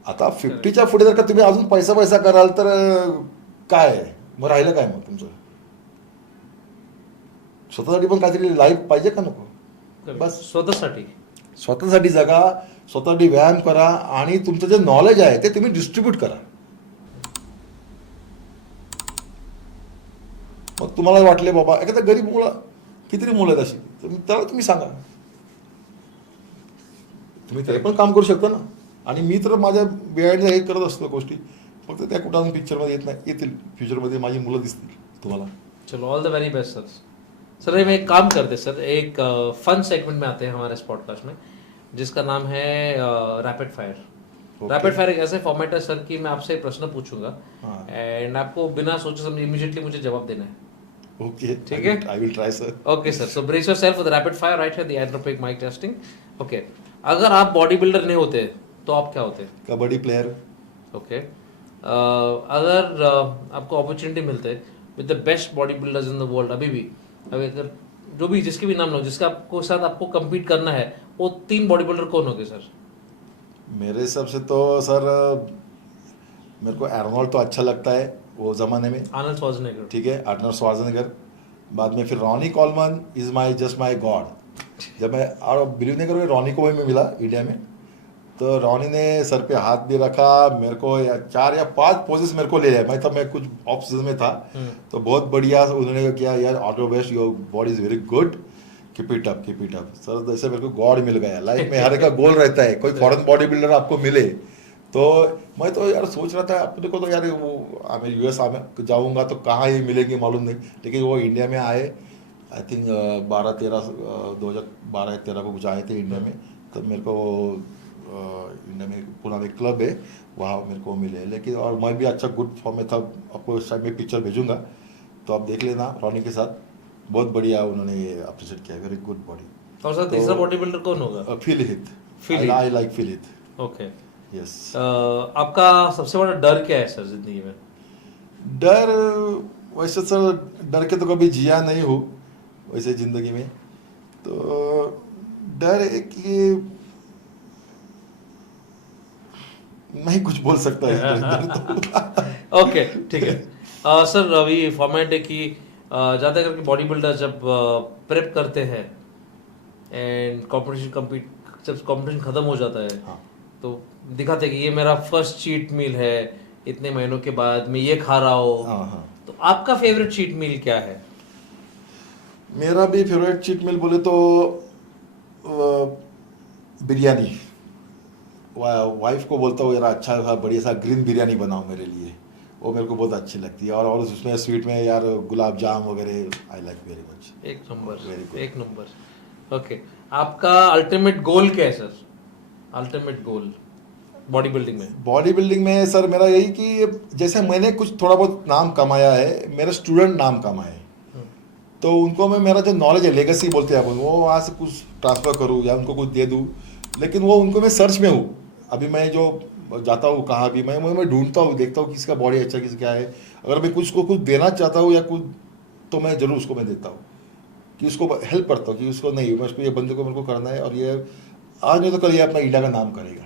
आता 50च्या पुढे जर का तुम्ही अजून पैसा कराल तर काय आहे मग, राहिलं काय मग तुमचं? स्वतःसाठी पण काहीतरी लाईफ पाहिजे का नको? बस स्वतःसाठी जगा, स्वतःसाठी व्यायाम करा आणि तुमचं जे नॉलेज आहे ते तुम्ही डिस्ट्रीब्यूट करा. मग तुम्हाला वाटले बाबा एखाद्या गरीब मुलं किती मुलं आहेत अशी तर त्याला तुम्ही सांगा, तुम्ही ते पण काम करू शकता ना. आणि मी तर माझ्या बिहाइंड हे करत असतो गोष्टी, फक्त त्या कुठं पिक्चरमध्ये येत नाही, येतील फ्युचरमध्ये माझी मुलं दिसतील तुम्हाला. चलो all the very best sir. Sir हम एक काम करते सर, एक फन सेगमेंट में आते हैं हमारे इस पॉडकास्ट में, जिसका नाम है रैपिड फायर. रैपिड फायर एक ऐसे फॉर्मेट है सर कि मैं आपसे एक प्रश्न पूछूंगा एंड आपको बिना सोचे समझे इमीडिएटली मुझे जवाब देना है. ओके, ठीक है, I will try sir. Okay sir, so brace yourself for the rapid fire right here the Anthropic mic testing. Okay, अगर आप बॉडी बिल्डर नहीं होते तो आप क्या होते? कबड्डी प्लेयर. ओके, अगर आपको अपॉर्चुनिटी मिलते with the best body builders in the world अभी भी, अगर जो भी जिसके भी नाम लो, जिसका आपको साथ आपको कम्पीट करना है, वो 3 बॉडी बिल्डर कौन होंगे सर? मेरे हिसाब से तो सर मेरे को आर्नोल्ड तो अच्छा लगता है वो ज़माने में. Arnold Schwarzenegger. ठीक है, आर्नोल्ड श्वार्ज़नेगर. बाद में फिर Ronnie कॉलमन is my just my God. जब मैं और बिलीव नहीं करोगे, रॉनी को भी मैं मिला इंडिया में, तो रॉनी ने सर पे हाथ भी रखा मेरे को, 4 या 5 पोजेस मेरे को ले लिया. मैं कुछ ऑफ सीजन में था, तो बहुत बढ़िया उन्होंने किया, यार all the best, your body is very good, keep it up, keep it up. Sir जैसे मेरे को गॉड मिल गया लाइफ में. हर एक का गोल रहता है, कोई फॉरेन बॉडी बिल्डर आपको मिले. तो मैं तो यार सोच रहा था अपने को, तो यार वो मैं यूएस जाऊंगा तो कहाँ ये मिलेंगे मालूम नहीं, लेकिन वो इंडिया में आए. आई थिंक 2012-13 को कुछ आए थे इंडिया में. तब मेरे को इंडिया में पुणे में क्लब है, वहाँ मेरे को मिले. लेकिन और मैं भी अच्छा गुड फॉर्म में था. आपको उस टाइम में पिक्चर भेजूंगा तो आप देख लेना. रॉनी के साथ बहुत बढ़िया उन्होंने अप्रिशिएट किया, वेरी गुड बॉडी. और सर तीसरा बॉडी बिल्डर कौन होगा? Feel hit. I like feel hit. Okay, yes. आपका सबसे बड़ा डर क्या है सर जिंदगी में? डर वैसे सर डर के तो कभी जिया नहीं हूँ वैसे ज़िंदगी में. तो डर है कि नहीं कुछ बोल सकता है. ओके, ठीक है. सर अभी फॉर्मेट है कि ज़्यादा करके बॉडी बिल्डर जब प्रेप करते हैं एंड जब कंपटीशन ख़त्म हो जाता है, हाँ. तो दिखाते हैं कि ये मेरा फर्स्ट चीट मील है, इतने महीनों के बाद मैं ये खा रहा हूँ. हाँ. तो आपका फेवरेट चीट मील क्या है? मेरा भी फेवरेट चीट मील बोले तो बिरयानी. वाइफ को बोलता हूँ यार अच्छा सा बढ़िया सा ग्रीन बिरयानी बनाओ मेरे लिए, वो मेरे को बहुत अच्छी लगती है. और उसमें स्वीट में यार गुलाब जाम वगैरह आई लाइक वेरी मच. एक नंबर, वेरी गुड. एक नंबर. ओके, आपका अल्टीमेट गोल क्या है sir? Ultimate goal body building में? बॉडी बिल्डिंग में सर मेरा यही कि जैसे मैंने कुछ थोड़ा बहुत नाम कमाया है, मेरे स्टूडेंट नाम कमाए, तो उनको मैं मेरा जो नॉलेज है, लेगेसी बोलते हैं अपन, वो वहाँ से कुछ ट्रांसफ़र करूँ या उनको कुछ दे दूँ. लेकिन वो उनको मैं सर्च में हूँ. अभी मैं जो जाता हूँ कहाँ भी मैं ढूंढता हूँ, देखता हूँ किसका बॉडी अच्छा किसी क्या है. अगर मैं कुछ देना चाहता हूँ या कुछ, तो मैं ज़रूर उसको मैं देता हूँ, कि उसको हेल्प करता हूँ कि उसको नहीं, मैं उसको ये बंदे को मेरे को करना है और ये आज नहीं तो कल ये अपना इंडिया का नाम करेगा.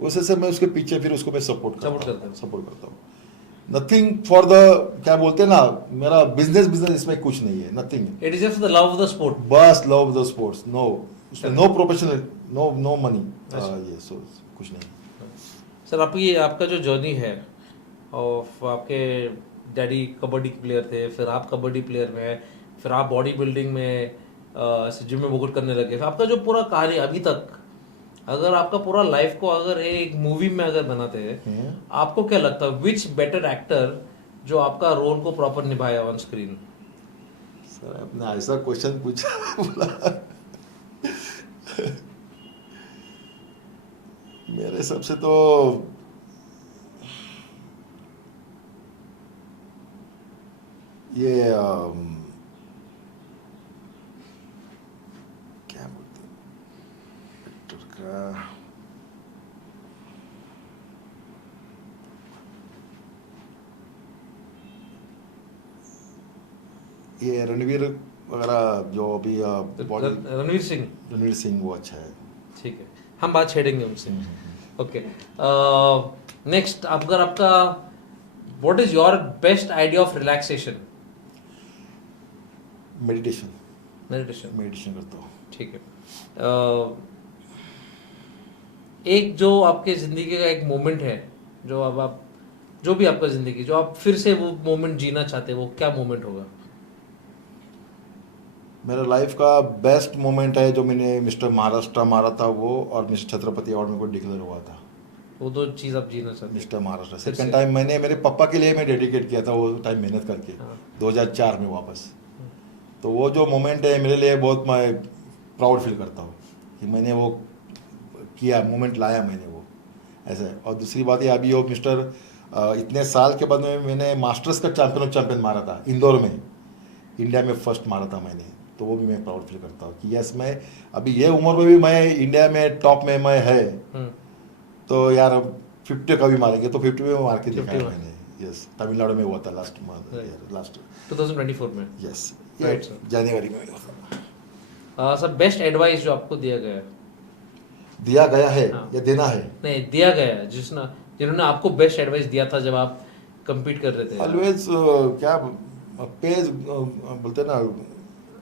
उस से मैं उसके पीछे फिर उसको मैं सपोर्ट करता हूँ. नथिंग फॉर द क्या बोलते हैं ना, मेरा बिजनेस इसमें कुछ नहीं है, nothing. It is just the love of the sport. बस love of the sports. No professional, no money. ये सो कुछ नहीं. सर आपका जो जर्नी है, और आपके डैडी कबड्डी प्लेयर थे, फिर आप कबड्डी प्लेयर में, फिर आप बॉडी बिल्डिंग में जिम में वर्कआउट करने लगे, फिर आपका जो पूरा कहानी अभी तक, अगर आपका पूरा लाइफ को अगर एक मूवी में अगर बनाते हैं, आपको क्या लगता है विच बेटर एक्टर जो आपका रोल को प्रॉपर निभाया ऑन स्क्रीन? सर आपने ऐसा क्वेश्चन पूछा बोला मेरे हिसाब से तो ये क्या बोलते हैं एक्टर का, ये रणवीर वगैरह जो अभी रणवीर सिंह वो अच्छा है. ठीक है, हम बात छेड़ेंगे उनसे. ओके, नेक्स्ट अगर आपका what is your best idea of relaxation? Meditation करता हूँ. ठीक है. एक जो आपके जिंदगी का एक मोमेंट है, जो अब आप जो भी आपका जिंदगी, जो आप फिर से वो मोमेंट जीना चाहते हैं, वो क्या मोमेंट होगा? मेरा लाइफ का बेस्ट मोमेंट है जो मैंने मिस्टर महाराष्ट्र मारा था वो, और मिस्टर छत्रपति अवार्ड मेरे को डिक्लेयर हुआ था। वो दो चीज़ आप जीना चाहते हैं। मिस्टर महाराष्ट्र फिर सेकंड से। टाइम मैंने मेरे पापा के लिए मैं डेडिकेट किया था वो टाइम मेहनत करके, हाँ। 2004 में वापस। तो वो जो मोमेंट है मेरे लिए बहुत, मैं प्राउड फील करता हूँ कि मैंने वो किया, मोमेंट लाया मैंने वो, ऐसा है। और दूसरी बात है अभी वो मिस्टर इतने साल के बाद में मैंने मास्टर्स का चैंपियन ऑफ चैंपियन मारा था इंदौर में, इंडिया में फर्स्ट मारा था मैंने। तो वो भी मैं प्राउड फील करता हूँ कि यस, मैं अभी ये उम्र में भी मैं इंडिया में टॉप में मैं है। तो यार 50 का भी मारेंगे तो 50 में मार के दिखाया 50 मैंने। यस, तमिलनाडु में हुआ था लास्ट Right. लास्ट 2024 में। Yes, Right, sir. जनवरी में हुआ था। सर बेस्ट एडवाइस जो आपको दिया गया है। दिया गया है हाँ। या देना है? नहीं, दिया गया है जिन्होंने आपको बेस्ट एडवाइस दिया था जब आप compete कर रहे थे। ऑलवेज क्या पेज बोलते हैं ना,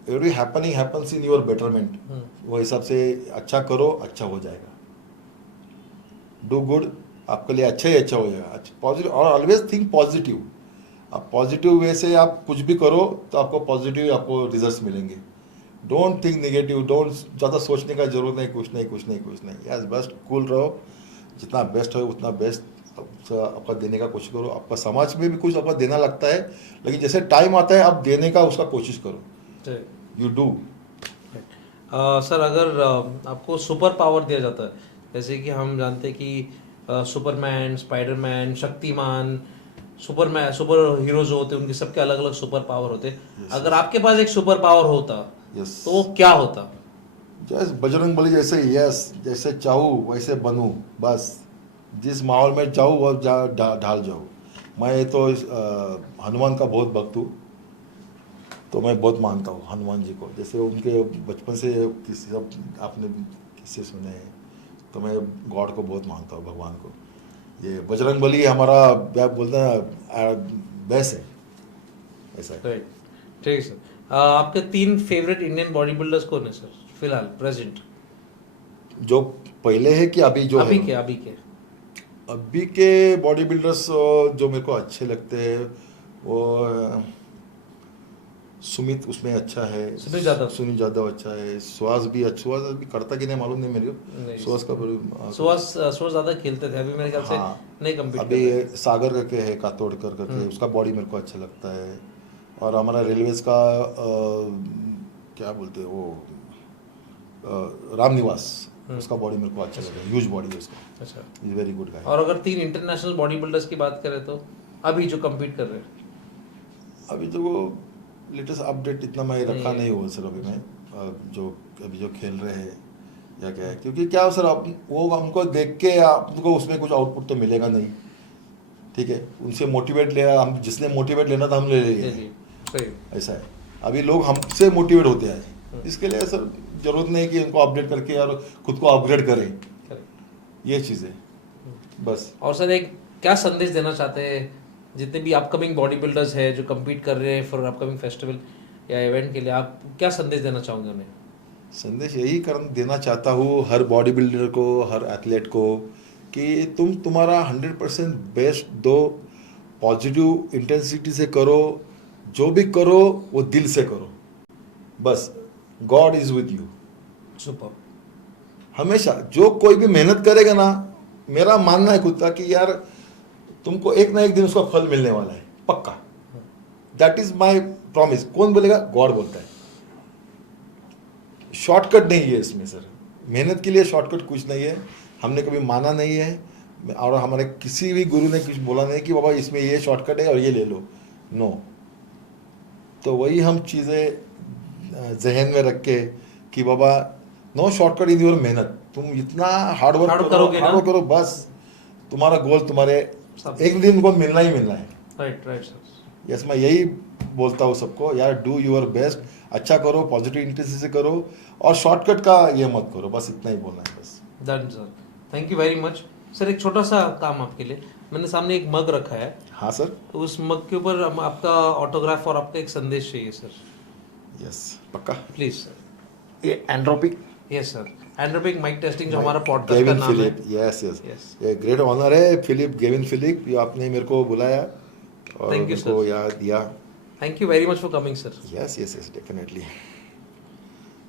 every happening happens in your betterment. वो हिसाब से अच्छा करो, अच्छा हो जाएगा। डू गुड, आपके लिए अच्छा ही अच्छा हो जाएगा। पॉजिटिव, और ऑलवेज थिंक पॉजिटिव। आप पॉजिटिव वे से आप कुछ भी करो तो आपको पॉजिटिव आपको रिजल्ट्स मिलेंगे। डोंट थिंक नेगेटिव, डोंट ज़्यादा सोचने का जरूरत नहीं, कुछ नहीं। यस, बस कूल रहो, जितना बेस्ट हो उतना बेस्ट आपका देने का कोशिश करो। आपका समाज में भी कुछ आपका देना लगता है, लेकिन जैसे टाइम आता है आप देने का उसका कोशिश करो। You do. सर अगर आपको सुपर पावर दिया जाता है, जैसे कि हम जानते हैं कि Superman, Spiderman, Shaktimaan, super hero जो होते हैं उनके सबके अलग अलग सुपर पावर होते हैं। Yes, अगर आपके पास एक सुपर पावर होता Yes. तो वो क्या होता? जैसे बजरंग बली जैसे, यस, जैसे चाहूँ वैसे बनूँ, बस जिस माहौल में चाहूँ वो ढाल जाऊँ। मैं तो हनुमान का बहुत भक्त हूँ, तो मैं बहुत मानता हूँ हनुमान जी को। जैसे उनके बचपन से किसी सब आपने किस्से सुने हैं, तो मैं गॉड को बहुत मानता हूँ, भगवान को। ये बजरंग बली हमारा क्या बोलते हैं बेस्ट है, ऐसा है। राइट, ठीक है सर। आपके 3 फेवरेट इंडियन बॉडी बिल्डर्स कौन है सर फिलहाल प्रेजेंट? जो पहले है कि अभी जो अभी है? के अभी के अभी के बॉडी बिल्डर्स जो मेरे को अच्छे लगते हैं वो सुमित, उसमें अच्छा है। सुनील जादव अच्छा है। सुहास भी करता कि नहीं मालूम नहीं मेरे को। सुहास का सुहास ज्यादा खेलते थे, अभी मेरे ख्याल से हाँ, नहीं कंपीट अभी सागर करके है, कातोड़कर करके, उसका बॉडी मेरे को अच्छा लगता है। और हमारा रेलवेज का क्या बोलते हैं वो, रामनिवास, उसका बॉडी मेरे को अच्छा लगा, ह्यूज बॉडी है उसका। अच्छा, इज वेरी गुड गाय। और अगर 3 इंटरनेशनल बॉडी बिल्डर्स की बात करें तो अभी जो कंपीट कर रहे हैं? अभी तो वो लेटेस्ट अपडेट इतना मैं रखा नहीं हुआ सर। अभी मैं जो अभी जो खेल रहे हैं या क्या है, क्योंकि क्या सर वो हमको देख के आपको उसमें कुछ आउटपुट तो मिलेगा नहीं, ठीक है। उनसे मोटिवेट लेना, हम जिसने मोटिवेट लेना था हम ले लिए, ऐसा है। अभी लोग हमसे मोटिवेट होते हैं, इसके लिए सर जरूरत नहीं कि उनको अपडेट करके और खुद को अपग्रेड करें, ये चीज़ें बस। और सर एक क्या संदेश देना चाहते हैं जितने भी अपकमिंग बॉडी बिल्डर्स हैं जो compete कर रहे हैं फॉर अपकमिंग फेस्टिवल या इवेंट के लिए, आप क्या संदेश देना चाहोगे उन्हें? संदेश यही देना चाहता हूँ हर बॉडी बिल्डर को, हर एथलीट को, कि तुम्हारा 100% बेस्ट दो, पॉजिटिव इंटेंसिटी से करो, जो भी करो वो दिल से करो, बस। God is with you. Super. हमेशा जो कोई भी मेहनत करेगा ना, मेरा मानना है खुद का कि यार तुमको एक ना एक दिन उसका फल मिलने वाला है, पक्का। That is my promise. कौन बोलेगा? गॉड बोलता है। शॉर्टकट नहीं है इसमें सर, मेहनत के लिए शॉर्टकट कुछ नहीं है, हमने कभी माना नहीं है, और हमारे किसी भी गुरु ने कुछ बोला नहीं कि बाबा इसमें ये शॉर्टकट है और ये ले लो, नो। तो वही हम चीज़ें जहन में रख के कि बाबा नो शॉर्टकट इन योर मेहनत, तुम इतना हार्डवर्क करो, बस तुम्हारा गोल तुम्हारे एक दिन को मिलना ही मिलना है। Right sir. यस, मैं यही बोलता हूँ सबको, यार डू योर बेस्ट, अच्छा करो, पॉजिटिव इंटेंसिटी से करो, और शॉर्टकट का ये मत करो, बस इतना ही बोलना है बस। Done sir, thank you very much sir. एक छोटा सा काम आपके लिए, मैंने सामने एक मग रखा है। हाँ सर। तो उस मग के ऊपर आपका ऑटोग्राफ और आपका एक संदेश चाहिए सर। यस, पक्का। Please sir. ये एंड्रोपिक। यस सर, एंड्रोपिक माइक टेस्टिंग जो हमारा पॉडकास्ट का नाम है। यस, ये ग्रेट ऑनर है, फिलिप, गेविन फिलिप, ये आपने मेरे को बुलाया और Thank you, मेरे को sir. याद दिया। Thank you very much for coming sir. Yes, definitely.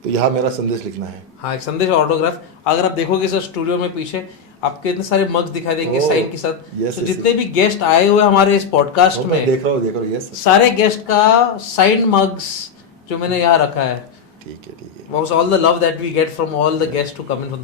तो यहाँ मेरा संदेश लिखना है। हाँ, एक संदेश ऑटोग्राफ। अगर आप देखोगे सर स्टूडियो में पीछे आपके इतने सारे मग्स दिखाई देंगे साइन के साथ। yes, तो yes, जितने भी गेस्ट आए हुए हमारे इस पॉडकास्ट में, देख रहा हूँ yes, सारे गेस्ट का साइन मग्स जो मैंने यहाँ रखा है। ठीक है। Was all the love that we get from all the guests who come in from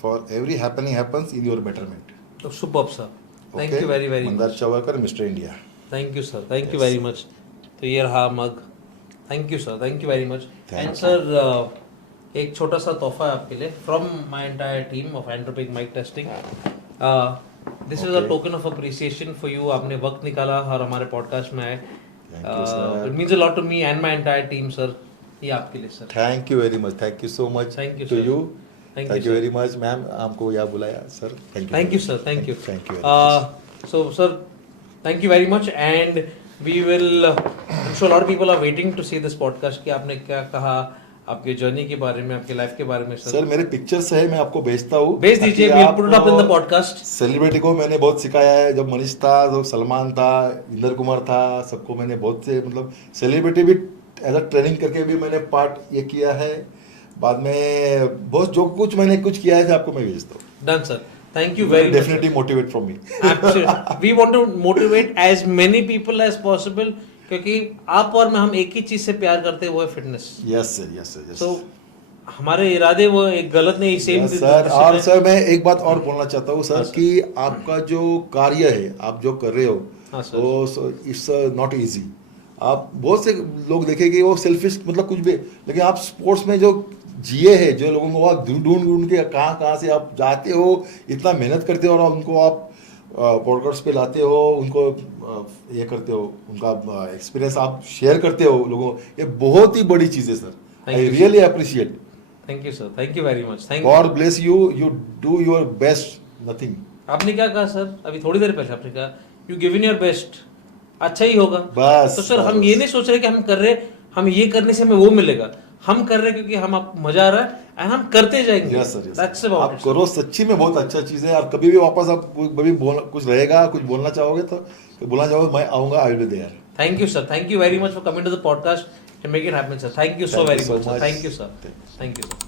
For every happening happens in your betterment. तो superb sir. Thank Okay? you very very Mandar much. Chavakar, mister India. Thank you sir. Thank you Yes. very much. तो ये रहा मग। Thank you sir. Thank you very much. Thank And sir एक छोटा सा तोहफा है आपके लिए from my entire team of Anthropic Mic Testing. This is a Okay. token of appreciation for you. आपने वक्त निकाला और हमारे पॉडकास्ट में आए। Thank you, sir. It means a lot to me and my entire team sir. ये आपके लिए sir. Thank you very much, thank you so much Thank you, to sir. You, Thank thank you, you sir. Very much ma'am, आपको यहाँ बुलाया sir, Thank you, sir. Thank you. Thank you. So, sir, thank you very much, and we will. I'm sure a lot of people are waiting to see this podcast. कि आपने क्या कहा आपके journey के बारे में, आपके लाइफ के बारे में, सर मेरे पिक्चर्स है, मैं आपको भेजता हूँ, भेज दीजिए। We'll put it up in the podcast. Celebrity को मैंने बहुत सिखाया है, जब मनीष था, जब सलमान था, इंदर कुमार था, सबको मैंने बहुत से मतलब सेलिब्रिटी भी एज अ ट्रेनिंग करके भी मैंने पार्ट ये किया है। बाद में बहुत जो कुछ मैंने कुछ किया है आपको मैं भेजता हूँ। Done, sir. Thank you very much. Definitely motivate from me. Absolutely. We want to motivate as many people as possible, क्योंकि आप और मैं हम एक ही चीज से प्यार करते हैं, वो है fitness. Yes sir, yes sir, yes. तो हमारे इरादे वो एक गलत नहीं, सेम सर। और सर मैं एक बात और बोलना चाहता हूँ सर कि आपका जो कार्य है, आप जो कर रहे हो, हाँ, सर। तो इट्स नॉट इजी। आप बहुत से लोग देखेंगे वो सेल्फिश मतलब कुछ भी, लेकिन आप स्पोर्ट्स में जो जिए हैं, जो लोगों को आप ढूंढ के कहाँ से आप जाते हो, इतना मेहनत करते हो और उनको आप पॉडकास्ट पे लाते हो, उनको ये करते हो, उनका एक्सपीरियंस आप शेयर करते हो लोगों को, ये बहुत ही बड़ी चीज़ है sir. I really appreciate. Thank you sir, thank you very much. Thank God bless you, you do your best, nothing. आपने क्या कहा सर अभी थोड़ी देर पहले? आपने कहा यू गिवन योर बेस्ट, अच्छा ही होगा बस। तो सर हम ये नहीं सोच रहे कि हम कर रहे, हम ये करने से हमें वो मिलेगा, हम कर रहे क्योंकि हम आप मजा आ रहा है एंड हम करते जाएंगे। यस सर, That's about आप it, करो, सच्ची में बहुत अच्छा चीज है। और कभी भी वापस आप कभी कुछ रहेगा, कुछ बोलना चाहोगे तो बोलना चाहोगे, मैं आऊंगा, I will be there. Thank you sir, thank you very much for coming to the podcast and make it happen sir. Thank you so very much. Thank you sir, thank you sir.